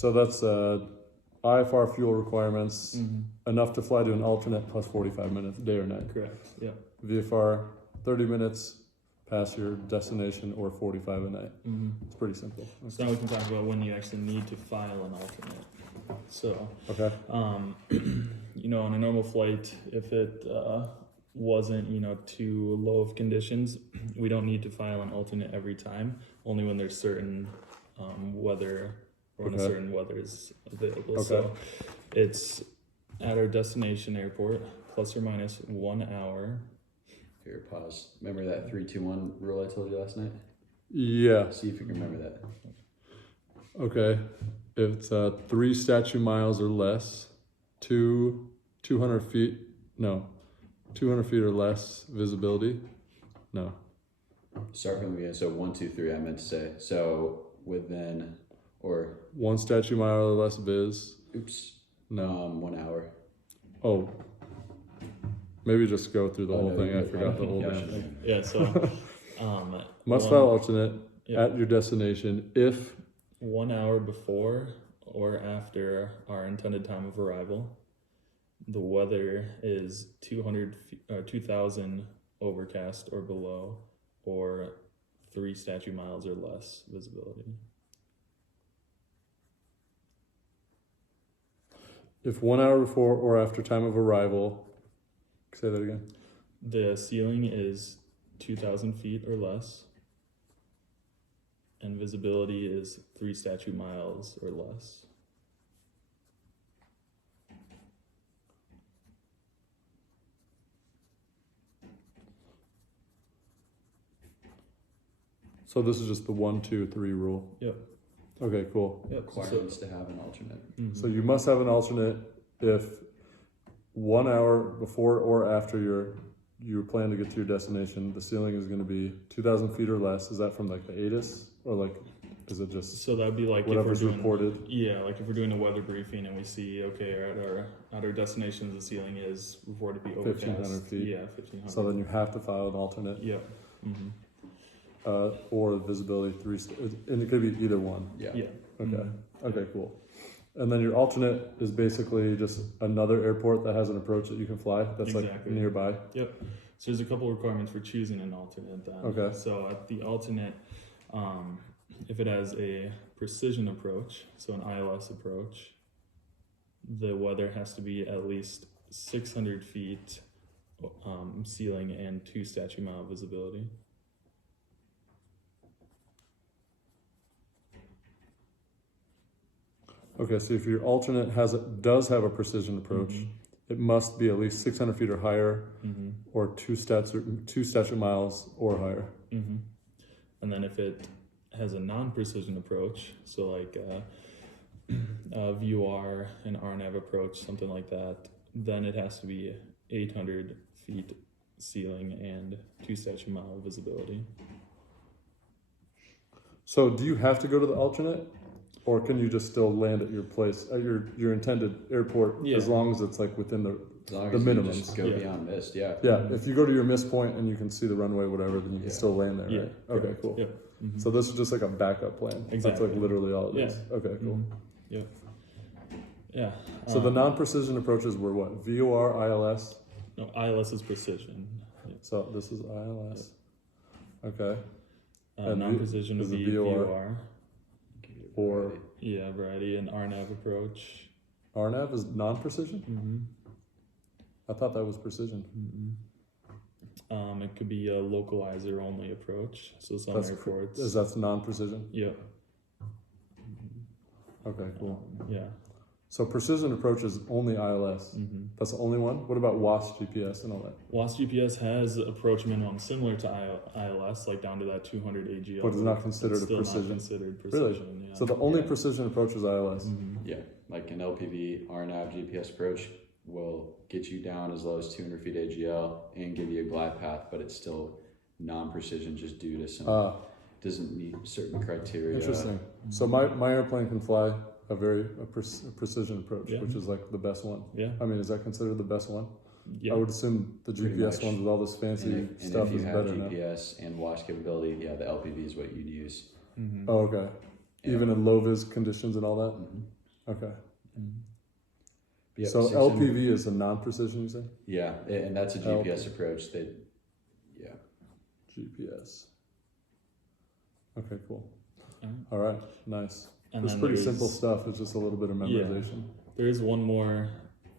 So that's IFR fuel requirements, Mm-hmm. enough to fly to an alternate plus 45 minutes, day or night. Correct. Yeah. VFR, 30 minutes past your destination or 45 a night. Mm-hmm. It's pretty simple. So now we can talk about when you actually need to file an alternate. So, Okay. you know, on a normal flight, if it wasn't, you know, too low of conditions, we don't need to file an alternate every time, only when there's certain weather or when a Okay. certain weather is available. Okay. So it's at our destination airport, plus or minus 1 hour. Here, pause. Remember that 3-2-1 rule I told you last night? Yeah. See if you can remember that. Okay. If it's 3 statute miles or less, 200 feet, no, 200 feet or less visibility, no. Start from the beginning. So 1, 2, 3. I meant to say. So within, or 1 statute mile or less viz, oops, no. 1 hour. Oh, maybe just go through the whole no, thing. I you- forgot the whole yeah, damn sure. thing. Yeah, so Must one- file alternate yeah. at your destination if 1 hour before or after our intended time of arrival, the weather is 2,000 overcast or below, or 3 statute miles or less visibility. if 1 hour before or after time of arrival, say that again. The ceiling is 2,000 feet or less, and visibility is 3 statute miles or less. So this is just the 1, 2, 3 rule. Yep. Okay, cool. Yep. Requirements to have an alternate. Mhm. So you must have an alternate if 1 hour before or after you plan to get to your destination, the ceiling is going to be 2,000 feet or less. Is that from like the ATIS or like is it just So that would be like whatever's if we're doing, reported? yeah, like if we're doing a weather briefing and we see, okay, at our destination, the ceiling is reported to be overcast. 1,500 feet. Yeah, 1,500. So then you have to file an alternate Yeah. Mm-hmm. or visibility 3, and it could be either one. Yeah. Yeah. Okay. Mhm. Okay, cool. And then your alternate is basically just another airport that has an approach that you can fly that's Exactly. like nearby. So there's a couple requirements for choosing an alternate then. Okay. So at the alternate, if it has a precision approach, so an ILS approach, the weather has to be at least 600 feet ceiling and 2 statute mile visibility. Okay, so if your alternate does have a precision approach, Mhm. it must be at least 600 feet or higher, Mm-hmm. or 2 statute miles or higher. Mm-hmm. And then if it has a non-precision approach, so like a VUR, an RNAV approach, something like that, then it has to be 800 feet ceiling and 2 statute mile visibility. So do you have to go to the alternate, or can you just still land at your place, at your intended airport, Yeah. as long as it's like within the As long The as you minimums. just go Yeah. beyond mist, yeah. yeah? If you go to your miss point and you can see the runway, whatever, then you can Yeah. still land there, Yeah. right? Okay, correct. cool. Yep. Mhm. So this is just like a backup plan. That's Exactly. like literally all it Yeah. is. Okay, cool. Mhm. Yep. Yeah. So the non-precision approaches were what? VOR, ILS. No, ILS is precision. So this is ILS. Okay. And Non-precision would is the be VOR. VOR. Or Yeah, variety and RNAV approach. RNAV is non-precision. Mm-hmm. I thought that was precision. It could be a localizer only approach. So some airports. That's non-precision. Yeah. Okay, cool. Yeah. So precision approach is only ILS. Mm-hmm. That's the only one. What about WASP GPS and all that? WASP GPS has approach minimum similar to ILS, like down to that 200 AGL. But it's not considered It's a still precision. Not considered precision. Yeah. So the only Yeah. precision approach is ILS. Mhm. Yeah, like an LPV RNAV GPS approach will get you down as low as 200 feet AGL and give you a glide path, but it's still non-precision just due to some, doesn't meet certain criteria. Interesting. So my airplane can fly a precision approach, Yeah. which is like the best one. Yeah. I mean, is that considered the best one? Yeah. I would assume the Pretty GPS much. ones with all this fancy And stuff if you is have better now. GPS and watch capability, yeah, the LPV is what you'd use. Mhm. Oh, okay. even in low vis conditions and all that. Mhm. Okay. Yep, So 600 LPV is a non-precision, you say? Yeah, and that's a GPS approach. That, yeah. GPS. Okay, cool. Alright. All right, nice. And It's then pretty there's- simple stuff. It's just a little bit of Yeah. memorization. There is one more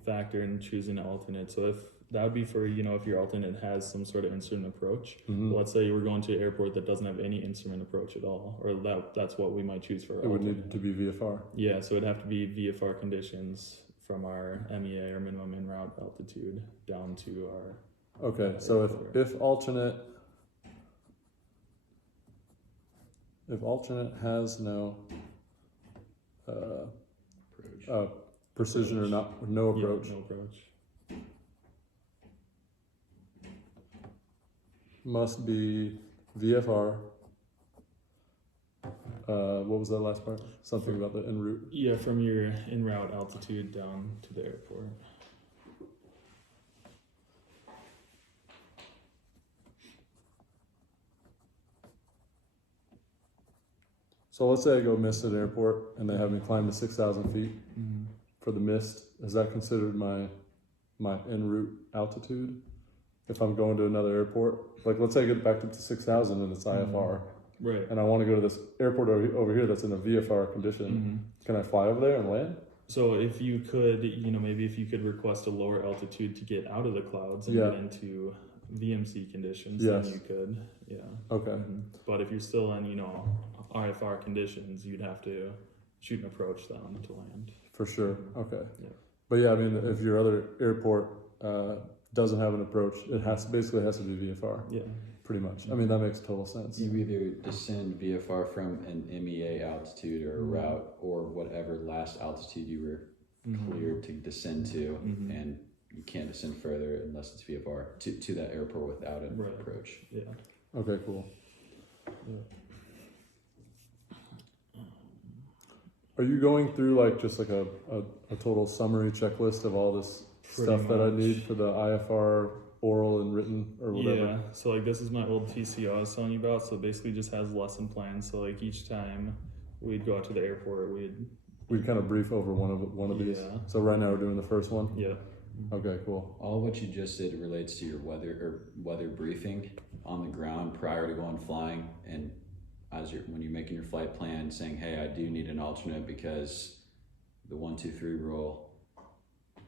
factor in choosing an alternate. So if that would be for, if your alternate has some sort of instrument approach. Mhm. Let's say you were going to an airport that doesn't have any instrument approach at all, or that's what we might choose for our It would alternate. need to be VFR. Yeah, so it'd have to be VFR conditions from our MEA or minimum in route altitude down to our Okay, so if alternate has no Approach. precision or no approach, no approach. must be VFR. What was that last part? Something about the en route. Yeah, from your in route altitude down to the airport. So let's say I go mist at an airport and they have me climb to 6,000 feet for the mist. Is that considered my en route altitude? If I'm going to another airport, like let's say I get back up to 6,000 and it's IFR, Right. and I want to go to this airport over here that's in a VFR condition. Can I fly over there and land? So if you could, maybe if you could request a lower altitude to get out of the clouds and Yeah. get into VMC conditions, Yes. then you could, yeah. Okay. But if you're still in, IFR conditions, you'd have to shoot an approach down to land. For sure. Okay. Yeah. But yeah, I mean, if your other airport doesn't have an approach, it basically has to be VFR, Yeah. pretty much. I mean, that makes total sense. You either descend VFR from an MEA altitude or a route, or whatever last altitude you were cleared to descend to, and you can't descend further unless it's VFR to that airport without an Right. approach. Yeah. Okay, cool. Are you going through just like a total summary checklist of all this Pretty stuff that I much. need for the IFR oral and written or whatever? Yeah. So this is my old TCO I was telling you about. So basically just has lesson plans. So each time we'd go out to the airport, We'd kind of brief over one of these. Yeah. So right now we're doing the first one. yeah. Okay, cool. All what you just did relates to your weather briefing on the ground prior to going flying, and when you're making your flight plan, saying, "Hey, I do need an alternate because the 1, 2, 3 rule.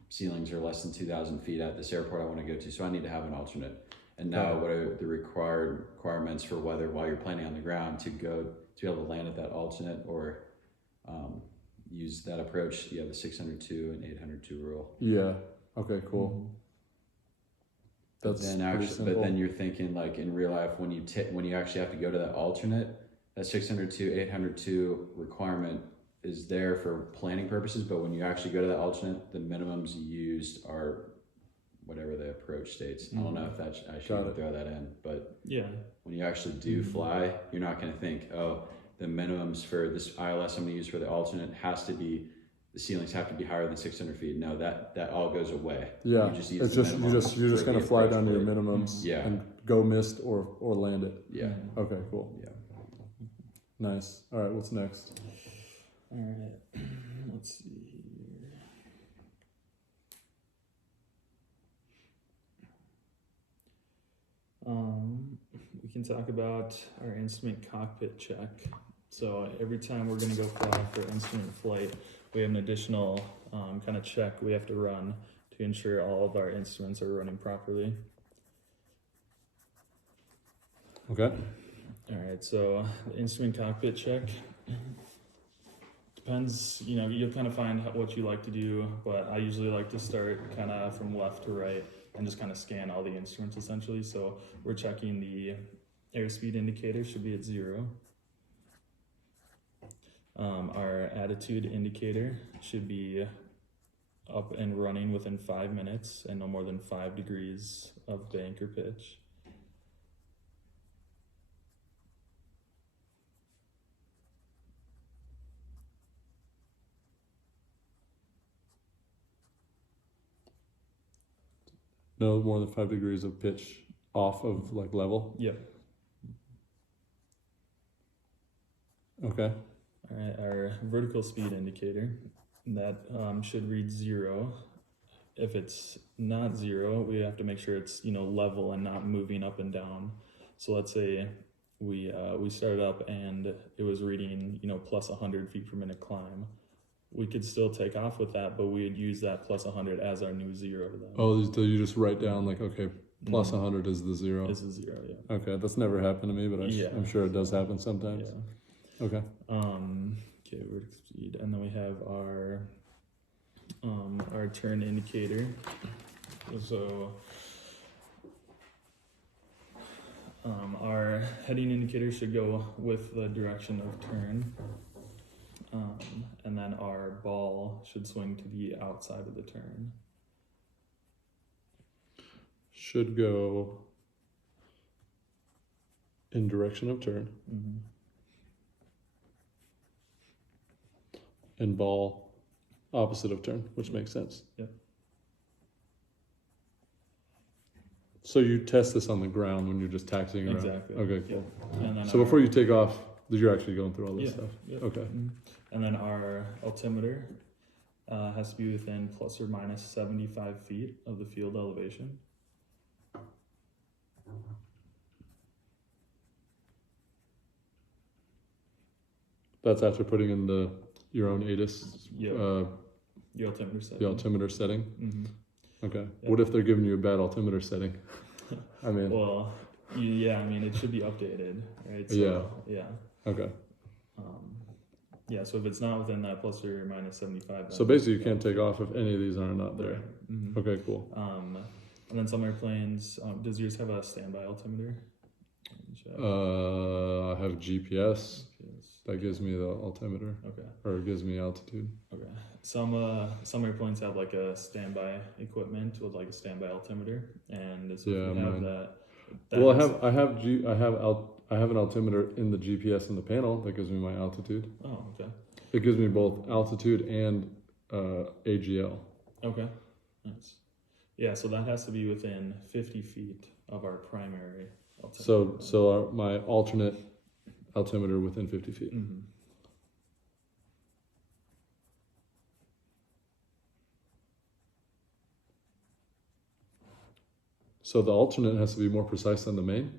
Ceilings are less than 2,000 feet at this airport I want to go to, so I need to have an alternate." And now, what are the requirements for weather while you're planning on the ground to be able to land at that alternate or use that approach? You have the 602 and 802 rule. Yeah. Okay, cool. That's pretty simple. But then you're thinking in real life when you actually have to go to that alternate, that 602, 802 requirement is there for planning purposes, but when you actually go to that alternate, the minimums used are whatever the approach states. I don't know if I should throw that in, but Yeah. when you actually do fly, you're not going to think, oh, the minimums for this ILS I'm going to use for the alternate the ceilings have to be higher than 600 feet. No, that all goes away. Yeah, You just use it's the just minimums you're just for gonna the fly approach down to your blade. minimums Yeah. and go mist or land it. Yeah. Okay, cool. Yeah. Nice. All right, what's next? All right. Let's see here. We can talk about our instrument cockpit check. So every time we're going to go fly for instrument flight, we have an additional kind of check we have to run to ensure all of our instruments are running properly. Okay. All right, so the instrument cockpit check depends, you'll kind of find what you like to do, but I usually like to start kind of from left to right and just kind of scan all the instruments essentially. So we're checking the airspeed indicator should be at 0. Our attitude indicator should be up and running within 5 minutes and no more than 5 degrees of bank or pitch. No more than 5 degrees of pitch off of level. Yep. Okay. All right, our vertical speed indicator, that should read 0. If it's not 0, we have to make sure it's, level and not moving up and down. So let's say we started up and it was reading, plus 100 feet per minute climb. We could still take off with that, but we'd use that plus 100 as our new 0 then. Oh, so you just write down like, okay, plus Mhm. 100 is the 0. Is a 0, yeah. Okay, that's never happened to me, but Yeah. I'm sure it does happen sometimes. Yeah. Okay. Okay, vertical speed, and then we have our turn indicator. So our heading indicator should go with the direction of turn, and then our ball should swing to the outside of the turn. Should go in direction of turn Mm-hmm. and ball opposite of turn, which makes sense. Yep. So you test this on the ground when you're just taxiing around? Exactly. Okay, cool. And then So before you take off, you're actually going through all this Yeah. stuff? Yep. Okay. Mhm. And then our altimeter has to be within plus or minus 75 feet of the field elevation. That's after putting in your own ATIS, Yep. uh, The altimeter setting. the altimeter setting? Mm-hmm. Okay. Yeah. What if they're giving you a bad altimeter setting? I mean, Well, yeah, I mean, it should be updated, right? So, yeah. okay. Yeah, so if it's not within that plus or minus 75. So basically, you can't take off if any of these are not there. Mm-hmm. Okay, cool. And then some airplanes, does yours have a standby altimeter? Check. I have GPS Yes. that gives me the altimeter, Okay. or it gives me altitude. Okay. Some airplanes have like a standby equipment with like a standby altimeter, and so Yeah, if you have mine. that. Well, I have an altimeter in the GPS in the panel that gives me my altitude. Oh, okay. It gives me both altitude and AGL. Okay. Nice. Yeah, so that has to be within 50 feet of our primary altimeter. So my alternate altimeter within 50 feet. Mm-hmm. So the alternate has to be more precise than the main.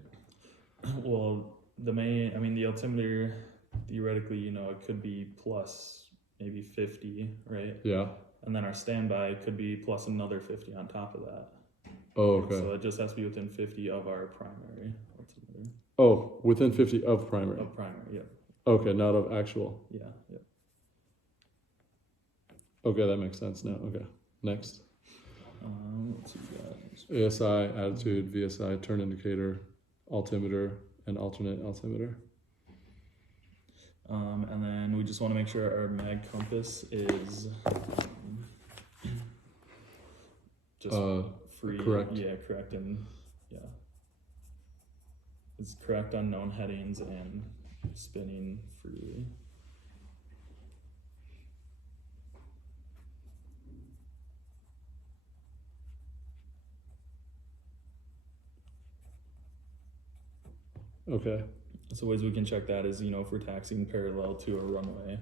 Well, the altimeter, theoretically, it could be plus maybe 50, right? Yeah. And then our standby could be plus another 50 on top of that. Oh, okay. So it just has to be within 50 of our primary altimeter. Oh, within 50 of primary. Of primary, yep. Okay, not of actual. Yeah, yep. Okay, that makes sense now. Okay, next. Let's see, we got ASI, attitude, VSI, turn indicator, altimeter, and alternate altimeter. and then we just want to make sure our mag compass is just free. correct. Yeah, correct, and yeah, it's correct on known headings and spinning freely. Okay. So ways we can check that is, if we're taxiing parallel to a runway.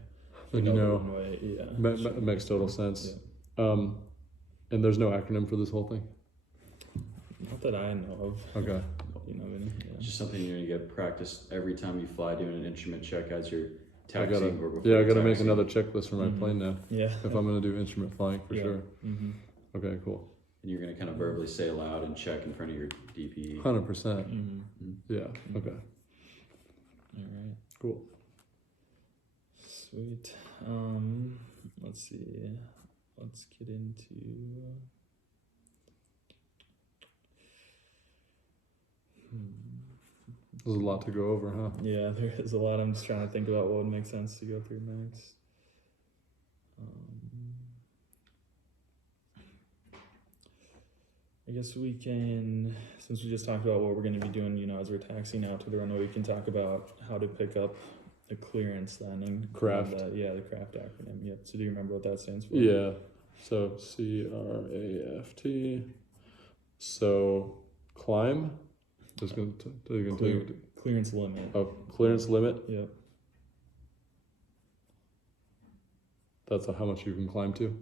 And the runway, yeah. makes total sense. Yeah. And there's no acronym for this whole thing? Not that I know of. Okay. Any, yeah. Just something you get practice every time you fly, doing an instrument check as you're I taxiing or before gotta you're make taxiing. another checklist for my Mhm. plane now. Yeah. If I'm gonna do instrument flying for Yeah. sure. Mm-hmm. Okay, cool. And you're going to kind of verbally say aloud and check in front of your DP. 100%. Mm-hmm. Yeah. Okay. All right. Cool. Sweet. Let's see. Let's get into. There's a lot to go over, huh? Yeah, there is a lot. I'm just trying to think about what would make sense to go through next. I guess we can, since we just talked about what we're going to be doing, as we're taxiing out to the runway, we can talk about how to pick up the clearance then. And Craft. The craft acronym. Yep. So do you remember what that stands for? Yeah. So CRAFT. So climb. Just gonna tell you. Clearance limit. Oh, clearance limit. Yep. That's how much you can climb to.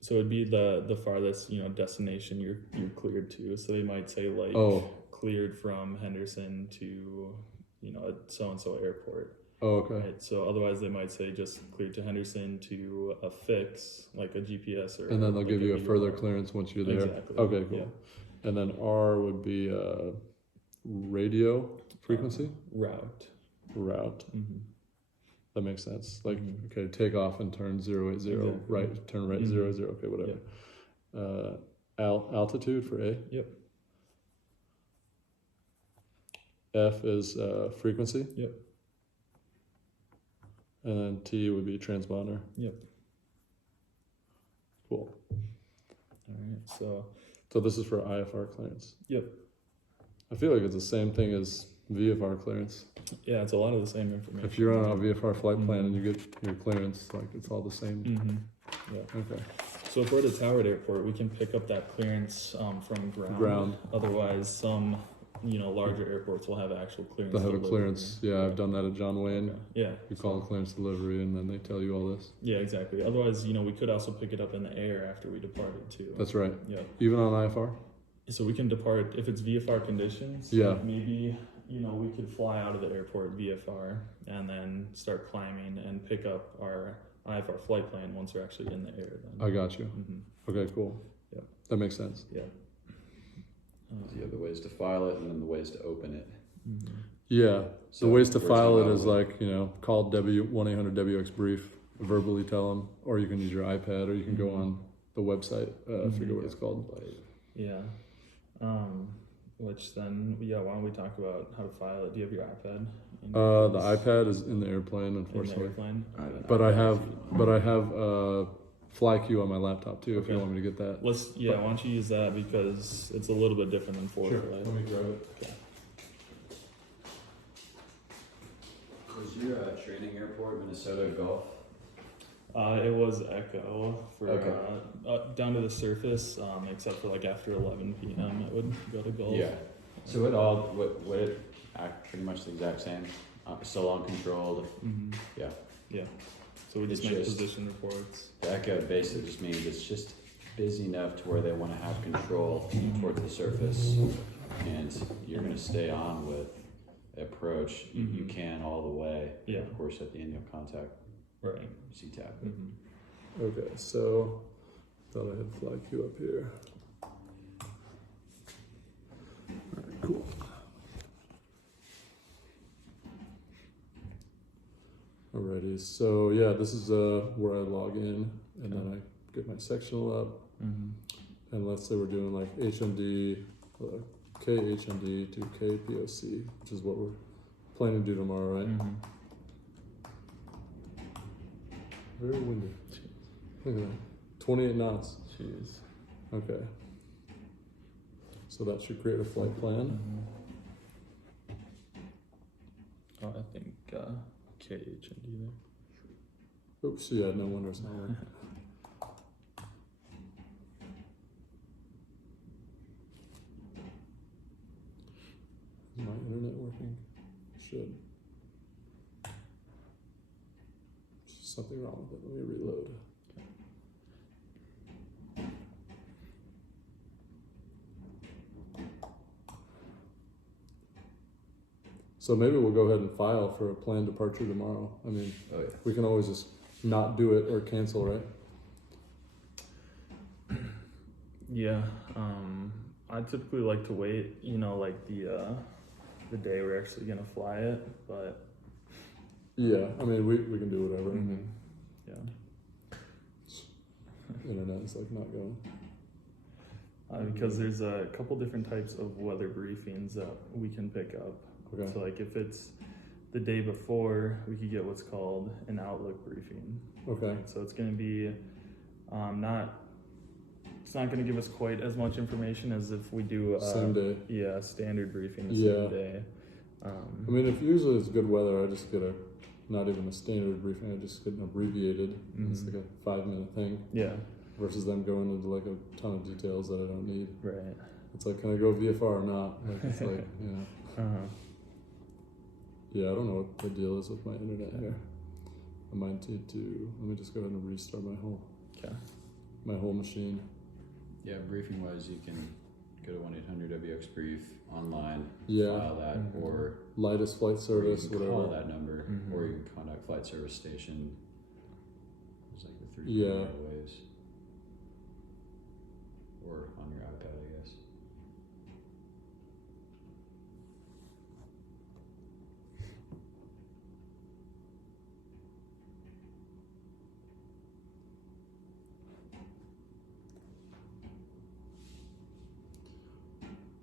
So it'd be the farthest, you know, destination you're cleared to. So they might say like Oh. cleared from Henderson to, you know, so and so airport. Oh, okay. Right. So otherwise they might say just cleared to Henderson to a fix, like a GPS or. And then they'll like give you a further VOR. clearance once you're there. Exactly. Okay, cool. Yeah. And then R would be radio frequency Route. route. Mm-hmm. That makes sense. Like, Mhm. okay, take off and turn 080, Exactly. right, turn right, Mhm. 00, okay, whatever. Altitude for A. Yep. F is frequency. Yep. And then T would be transponder. Yep. Cool. All right. So. So this is for IFR clearance. Yep. I feel like it's the same thing as VFR clearance. Yeah, it's a lot of the same information. If you're on a VFR flight plan and you get your clearance, like it's all the same. Mm-hmm. Yeah. Okay. So if we're at Howard Airport, we can pick up that clearance from ground. Otherwise, some, you know, larger airports will have actual clearance. They'll have a delivery. clearance. Yeah, I've done that at John Wayne. Okay. Yeah. You call a clearance delivery and then they tell you all this. Yeah, exactly. Otherwise, you know, we could also pick it up in the air after we departed too. That's right. Yeah. Even on IFR? So we can depart if it's VFR conditions. Yeah. Like maybe, you know, we could fly out of the airport VFR and then start climbing and pick up our IFR flight plan once we're actually in the air. Then. I got you. Mm-hmm. Okay, cool. Yep. That makes sense. Yeah. You have the ways to file it and then the ways to open it. Mm-hmm. Yeah. So the ways to we're file talking it is about like, you know, call 1-800-WX brief, verbally tell them, or you can use your iPad, or you can go on the website. I forget what it's called. Yeah. Which then, yeah, why don't we talk about how to file it? Do you have your iPad? The iPad is in the airplane, in the unfortunately. airplane? Okay. But I have FlyQ on my laptop too. If you Okay. want me to get that. Why don't you use that because it's a little bit different than ForeFlight. Let me grab it. Okay. Was your training airport Minnesota Gulf? It was Echo for Okay. down to the surface, except for like after 11 p.m. it would go to Gulf. Yeah. So it all would it act pretty much the exact same? Still uncontrolled. Mm-hmm. Yeah. Yeah. So we just It's make just- position reports. The Echo basically just means it's just busy enough to where they want to have control towards the surface, and you're going to stay on with approach. You can all the way. Yeah. Of course, at the end you'll contact Right. CTAP. Mm-hmm. Okay, so thought I had FlyQ up here. Alright, cool. Alrighty, so yeah, this is where I log in and then I get my sectional up, Mm-hmm. and let's say we're doing like HMD, KHMD to KPOC, which is what we're planning to do tomorrow, right? Mm-hmm. Very windy. Look at that. 28 knots. Jeez. Okay. So that should create a flight plan. Oh, I think KHND there. Oops, yeah, no wonder it's not working. Is my internet working? Should. There's something wrong with it. Let me reload. So maybe we'll go ahead and file for a planned departure tomorrow. I mean, Oh yeah. we can always just not do it or cancel, right? Yeah. I typically like to wait, you know, like the day we're actually gonna fly it, but Yeah, I mean, we can do whatever. yeah. Internet is like not going. Because there's a couple different types of weather briefings that we can pick up. Okay. So like if it's the day before, we could get what's called an outlook briefing. Okay. So it's going to be it's not going to give us quite as much information as if we do Same day. Yeah, standard briefing the Yeah. same day. I mean, if usually it's good weather, I just get not even a standard briefing, I just get an abbreviated. It's like a 5-minute thing Yeah, versus them going into like a ton of details that I don't need. right. It's like, can I go VFR or not? Like, it's like, Uh-huh. yeah, I don't know what the deal is with my internet here. I might need to, let me just go ahead and restart Okay. my whole machine. Yeah, briefing wise, you can go to 1-800-WX-BRIEF online, Yeah. file that, or Lightest flight service, you can whatever. call that number, Mhm. or you can contact flight service station. There's like the 3 Yeah. primary ways. Or on your iPad, I guess.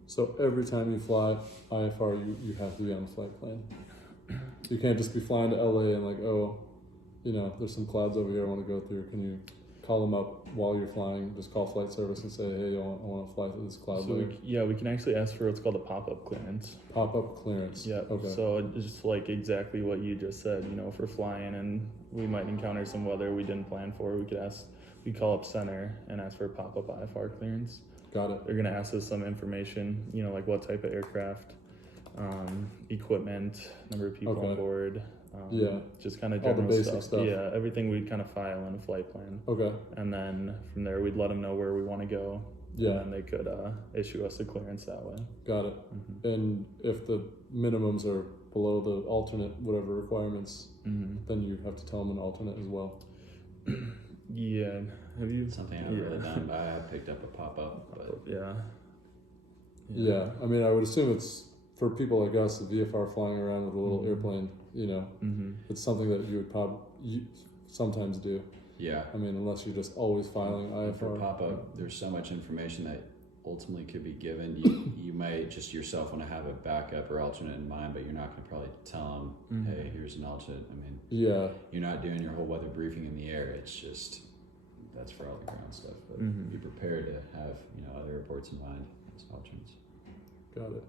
So every time you fly IFR, you have to be on a flight plan. You can't just be flying to LA and like, oh, you know, there's some clouds over here I want to go through. Can you call them up while you're flying? Just call flight service and say, hey, I want to fly through this cloud So layer. we can actually ask for what's called a pop-up clearance. Pop-up clearance. Yeah. Okay. So it's just like exactly what you just said. You know, if we're flying and we might encounter some weather we didn't plan for, we call up center and ask for a pop-up IFR clearance. Got it. They're gonna ask us some information. You know, like what type of aircraft, equipment, number of people Okay. on board. Yeah. Just kind of All the general basic stuff. Yeah, everything we'd kind of file in a flight plan, Okay. and then from there we'd let them know where we want to go. Yeah. And then they could issue us a clearance that way. Got it. Mm-hmm. And if the minimums are below the alternate whatever requirements, Mm-hmm. then you have to tell them an alternate as well. Yeah. Have you? Something I haven't really done, but I have picked up a pop-up. But Yeah. Yeah. I mean, I would assume it's for people like us, the VFR flying around with a little Mhm. airplane, you know, Mm-hmm. it's something that you would probably sometimes do. yeah, I mean, unless you're just always filing and for IFR. pop-up, there's so much information that ultimately could be given. You might just yourself want to have a backup or alternate in mind, but you're not going to probably tell them, Mhm. hey, here's an alternate. I mean, Yeah. you're not doing your whole weather briefing in the air. It's just, that's for all the ground stuff. But Mhm. be prepared to have, other reports in mind as alternates. Got it.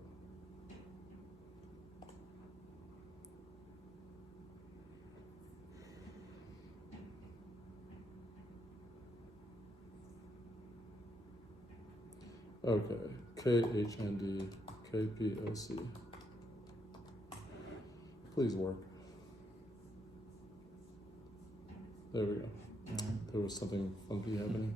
Okay. KHND KPOC. Please work. There we go. There was something funky happening.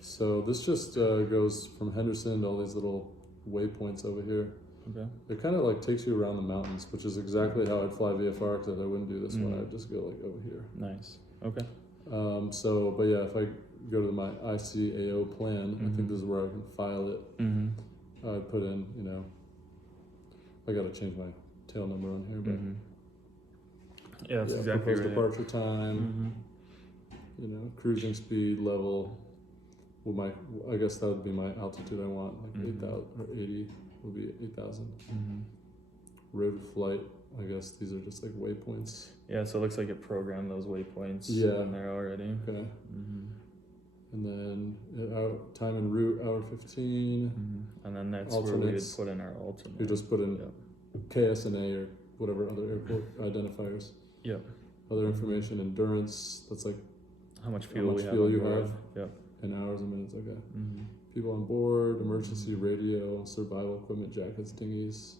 So this just goes from Henderson to all these little waypoints over here. Okay. It kind of like takes you around the mountains, which is exactly how I'd fly VFR, because I wouldn't do this one. Mhm. I'd just go like over here. Nice. Okay. But yeah, if I go to my ICAO plan, I Mhm. think this is where I can file it. Mm-hmm. I'd put in, I got to change my tail number on here, but Mm-hmm. Yeah, that's yeah, exactly proposed right. departure time, Mm-hmm. cruising speed level. Well, I guess that would be my altitude I want, like Mhm. 8,000 or 80 would be 8,000. Mm-hmm. Road flight, I guess these are just like waypoints. Yeah, so it looks like it programmed those waypoints Yeah. in there already. Okay. Mm-hmm. And then time en route, hour 15. Mm-hmm. And then that's where we would Alternates. put in our alternate. You just put in Yep. KSNA or whatever other airport identifiers. Yep. Other information, endurance, that's like How much How fuel much we have. fuel on you board. have. Yep. in hours and minutes, okay. Mm-hmm. People on board, emergency radio, survival equipment, jackets, dinghies.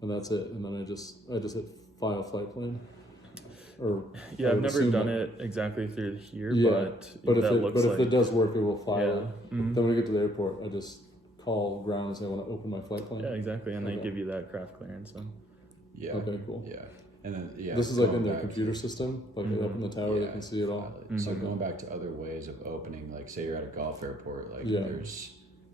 And that's it. And then I just hit file flight plan. Or I Yeah, I've would never assume done that- it exactly through here, Yeah, but if that it looks like if it does work, it will file yeah. it. Mhm. Then when we get to the airport, I just call ground and say I want to open my flight plan. Yeah, exactly, and they Okay. give you that craft clearance. Then. Yeah. Okay, cool. Yeah. And then, yeah. This is like in going their back computer system, like Mhm. up in the tower, they Yeah. can see it all. So Mhm. going back to other ways of opening, like say you're at a golf airport, like Yeah.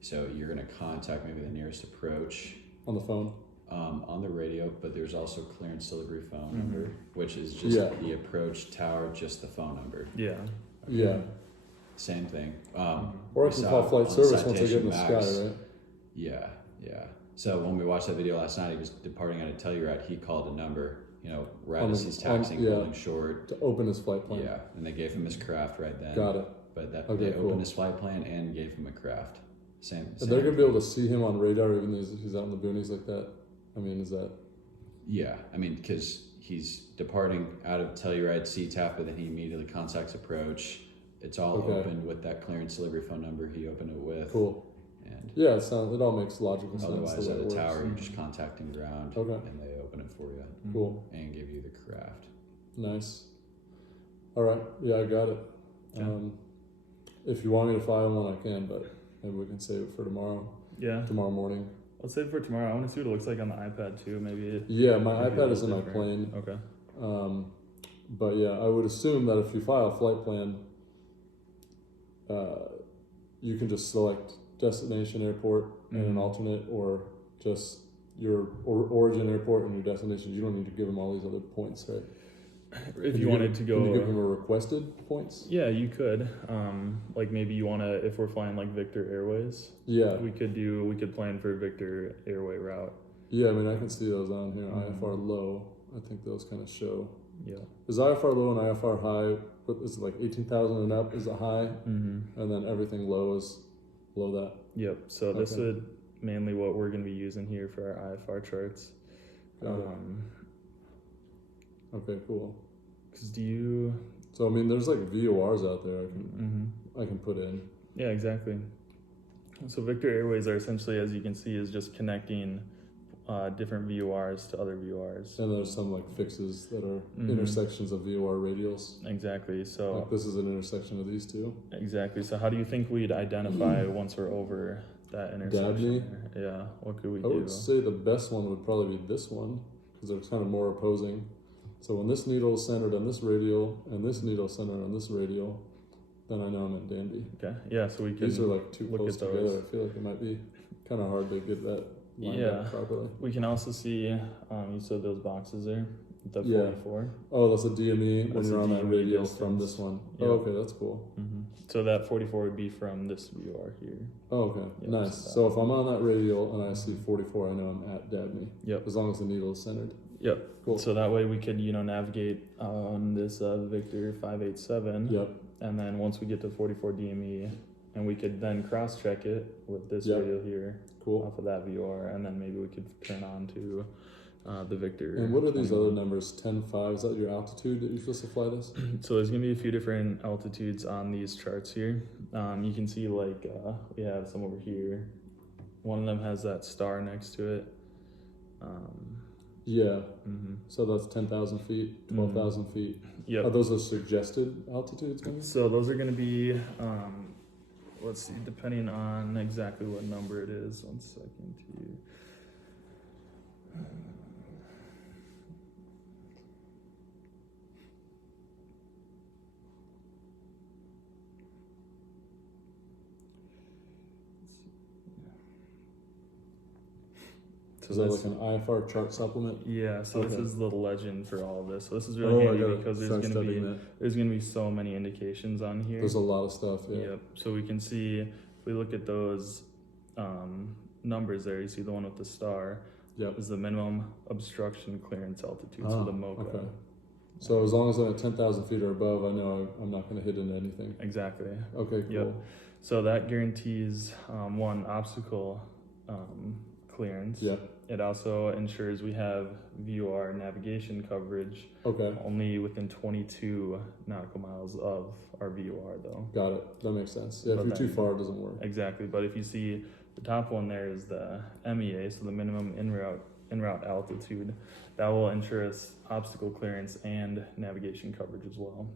so you're gonna contact maybe the nearest approach On the phone. on the radio, but there's also clearance delivery phone Mhm. number, which is just Yeah. the approach tower, just the phone number. Yeah. Yeah. Same thing. Or I we can saw call flight on service once I get Citation in the Max- sky, right? Yeah, yeah. So when we watched that video last night, he was departing out of Telluride. He called a number, right On as the- he's taxiing, yeah. holding short. To open his flight plan. Yeah, and they gave him his craft right then. Got it. But that Okay, they cool. opened his flight plan and gave him a craft. Same. And they're gonna be able to see him on radar even though he's out in the boonies like that. I mean, is that Yeah, I mean, because he's departing out of Telluride CTAF, but then he immediately contacts approach. It's all Okay. opened with that clearance delivery phone number he opened it with. cool? And Yeah, it all makes logical sense. otherwise, the at way a it works. tower, you're just contacting ground, Okay. and they open it for you Cool. and give you the craft. Nice. All right. Yeah, I got it. Okay. If you want me to file one, I can, but maybe we can save it for tomorrow morning. Let's save it for tomorrow. I want to see what it looks like on the iPad too. Maybe. Yeah, my maybe a iPad is in little my different. plane. Okay. But yeah, I would assume that if you file a flight plan, you can just select destination airport and an alternate, or just your origin airport and your destination. You don't need to give them all these other points, right? If you wanted to go, can you give them a requested points? yeah, you could. Like maybe you want to, if we're flying like Victor Airways, Yeah, we could plan for a Victor Airway route. yeah. I mean, I can see those on here. IFR low. I think those kind of show. Yeah. Is IFR low and IFR high? What is it, like 18,000 and up is a high, and then everything low is below that. Yep. So this Okay. would mainly what we're going to be using here for our IFR charts. Got it. Okay, cool. Because do you? So I mean, there's like VORs out there I can put in. Yeah, exactly. So Victor Airways are essentially, as you can see, is just connecting different VORs to other VORs. And there's some like fixes that are intersections of VOR radials. Exactly. So Like this is an intersection of these two. exactly. So how do you think we'd identify once we're over that intersection? Dabney? Yeah. What could we I do? would say the best one would probably be this one because they're kind of more opposing. So when this needle is centered on this radial and this needle is centered on this radial, then I know I'm at Danby. Okay. Yeah. So we can. These are like too look close at those. together. I feel like it might be kind of hard to get that lined Yeah. up properly. We can also see. You saw those boxes there. The Yeah. 44. Oh, that's a DME when That's you're a on that DME radial from distance. this one. Yeah. Oh, okay, that's cool. So that 44 would be from this VOR here. Oh, okay, Yep, nice. so So if I'm on that radial and I see 44, I know I'm at Dabney. Yep. As long as the needle is centered. Yep. Cool. So that way we could, navigate on this Victor 587. Yep. And then once we get to 44 DME, and we could then cross-check it with this Yep. radio here Cool. off of that VOR, and then maybe we could turn on to the Victor. And what are these 21. other numbers? 10.5, is that your altitude that you're supposed to fly this? So there's going to be a few different altitudes on these charts here. You can see like we have some over here. One of them has that star next to it. Yeah. So that's 10,000 feet, 12,000 feet. Yep. Are those the suggested altitudes, maybe? So those are going to be, let's see, depending on exactly what number it is. 1 second here. Is that like an IFR chart supplement? Yeah, so this Okay. is the legend for all of this. So this is really handy because start studying that. there's gonna be so many indications on here. There's a lot of stuff, yeah. Yep. So we can see if we look at those numbers there. You see the one with the star Yep. is the minimum obstruction clearance altitude. So the MOCA. Okay. So as long as I'm at 10,000 feet or above, I know I'm not going to hit into anything. Exactly. Okay, cool. Yep. So that guarantees one obstacle clearance. Yep. It also ensures we have VOR navigation coverage Okay, only within 22 nautical miles of our VOR, though. got it. That makes sense. Yeah, But if you're too then- far, it doesn't work. Exactly. But if you see the top one there is the MEA, so the minimum en route altitude, that will ensure us obstacle clearance and navigation coverage as well.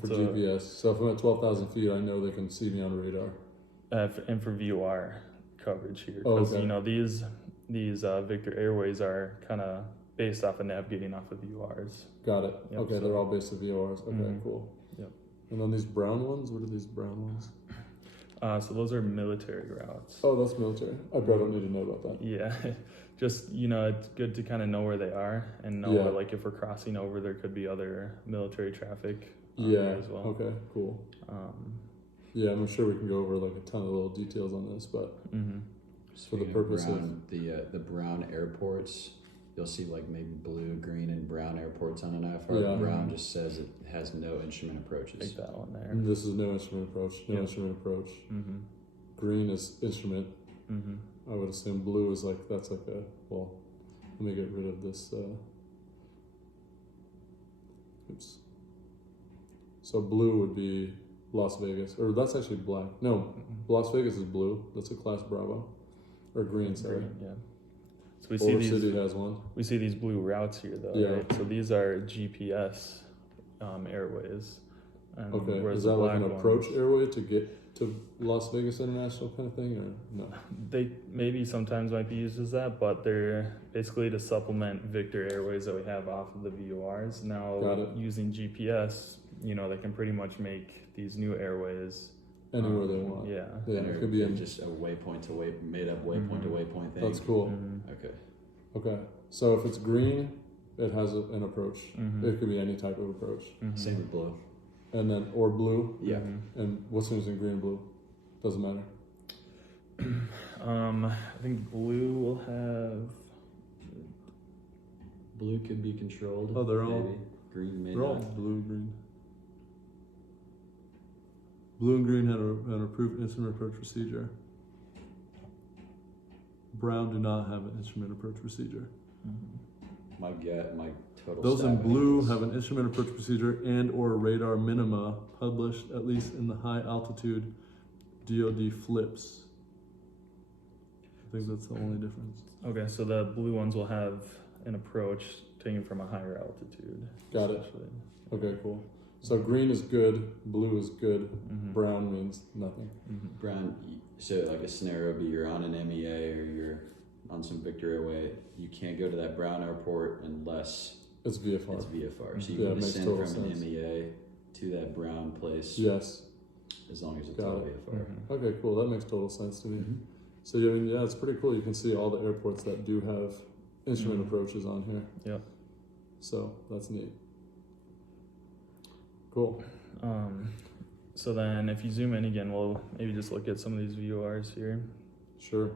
For So- GPS. So if I'm at 12,000 feet, I know they can see me on radar. And for VOR coverage here, Oh, because okay. these Victor Airways are kind of based off of navigating off of VORs. Got it. Yep, Okay, so- they're all based on VORs. Okay, Mhm. cool. Yep. And then these brown ones, what are these brown ones? So those are military routes. Oh, that's military. I probably don't need to know about that. Yeah, just it's good to kind of know where they are and know Yeah. like if we're crossing over, there could be other military traffic on Yeah, there as well. okay, cool. Um, Yeah, I'm sure we can go over like a ton of little details on this, but mhm. for the Speaking of purpose of- brown, the brown airports, you'll see like maybe blue, green, and brown airports on an IFR. Yeah. The brown just says it has no instrument approaches. Take that one there. this is no instrument approach. No Yep. instrument approach. Mm-hmm. Green is instrument. Mm-hmm. I would assume blue is like that's like a well. Let me get rid of this. Oops. So blue would be Las Vegas, or that's actually black. No, Las Vegas is blue. That's a class Bravo, or green. Sorry. Green, yeah. So we see Boulder these. City has one. We see these blue routes here, though. Yeah. Right? So these are GPS airways. And Okay, whereas is the that like an black approach ones, airway to get to Las Vegas International kind of thing, or no? they maybe sometimes might be used as that, but they're basically to supplement Victor Airways that we have off of the VORs. Now, Got it. using GPS, you know, they can pretty much make these new airways Anywhere they want. Yeah. Yeah, And it they're could be in. just a waypoint to way made up waypoint to waypoint thing. That's cool. Mhm. Okay. Okay, so if it's green, it has an approach. Mhm. It could be any type of approach, Mhm. Same with blue. and then or blue. Yeah. Mhm. And what's in green and blue? Doesn't matter. I think blue will have. Blue could be controlled. Oh, they're all- maybe. Green may They're all not. blue, green. Blue and green had an approved instrument approach procedure. Brown do not have an instrument approach procedure. My total. Those in stat blue is- have an instrument approach procedure and or radar minima published at least in the high altitude DoD flips. I think that's the only difference. Okay, so the blue ones will have an approach taken from a higher altitude. Got it. essentially. Okay, cool. So green is good, blue is good, Mhm. brown means nothing. Mhm. Brown. So like a scenario would be you're on an MEA or you're on some Victor Airway. You can't go to that Brown airport unless It's VFR. it's VFR. So you Yeah, it can makes descend total from an sense. MEA to that Brown place Yes. as long as it's Got all it. VFR. Mhm. Okay, cool. That makes total sense to me. Mhm. So yeah, I mean, yeah, it's pretty cool. You can see all the airports that do have instrument Mhm. approaches on here. Yep. So that's neat. Cool. So then, if you zoom in again, we'll maybe just look at some of these VORs here. Sure.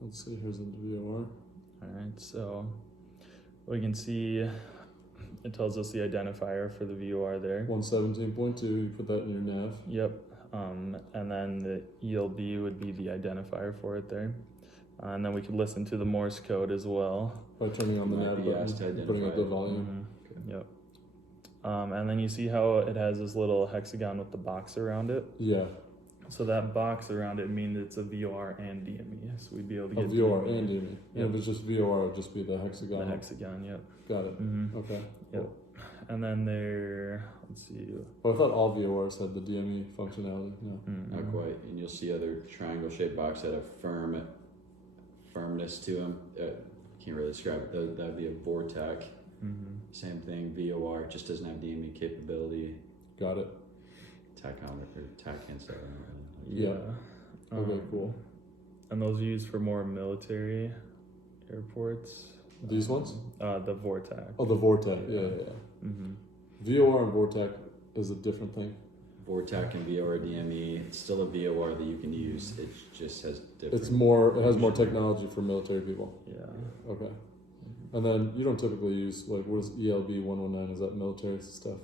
Let's see. Here's the VOR. All right, so we can see it tells us the identifier for the VOR there. 117.2. You put that in your nav. Yep. And then the ELB would be the identifier for it there. And then we could listen to the Morse code as well. By turning on the Might nav be asked to button, putting up the identify it. volume. Yep. And then you see how it has this little hexagon with the box around it. Yeah. So that box around it means it's a VOR and DME. So we'd be able to A get VOR DME. and DME. Yep. If it's just VOR, it would just be the hexagon. The hexagon, yep. Got it. Mm-hmm. Okay. Yep. And then there, let's see. Well, I thought all VORs had the DME functionality. No. Not quite. And you'll see other triangle-shaped boxes that have firmness to them. Can't really describe it. That'd be a VORTAC. Mm-hmm. Same thing. VOR just doesn't have DME capability. Got it. Tachometer or TAC can't say that. Yeah. Okay, cool. And those are used for more military airports. These ones? The VORTAC. Oh, the VORTAC. Yeah. Mm-hmm. VOR and VORTAC is a different thing. VORTAC and VOR DME. It's still a VOR that you can use. It just has different. It's more. It has more technology for military people. Yeah. Okay. And then you don't typically use like what is ELB 119? Is that military stuff?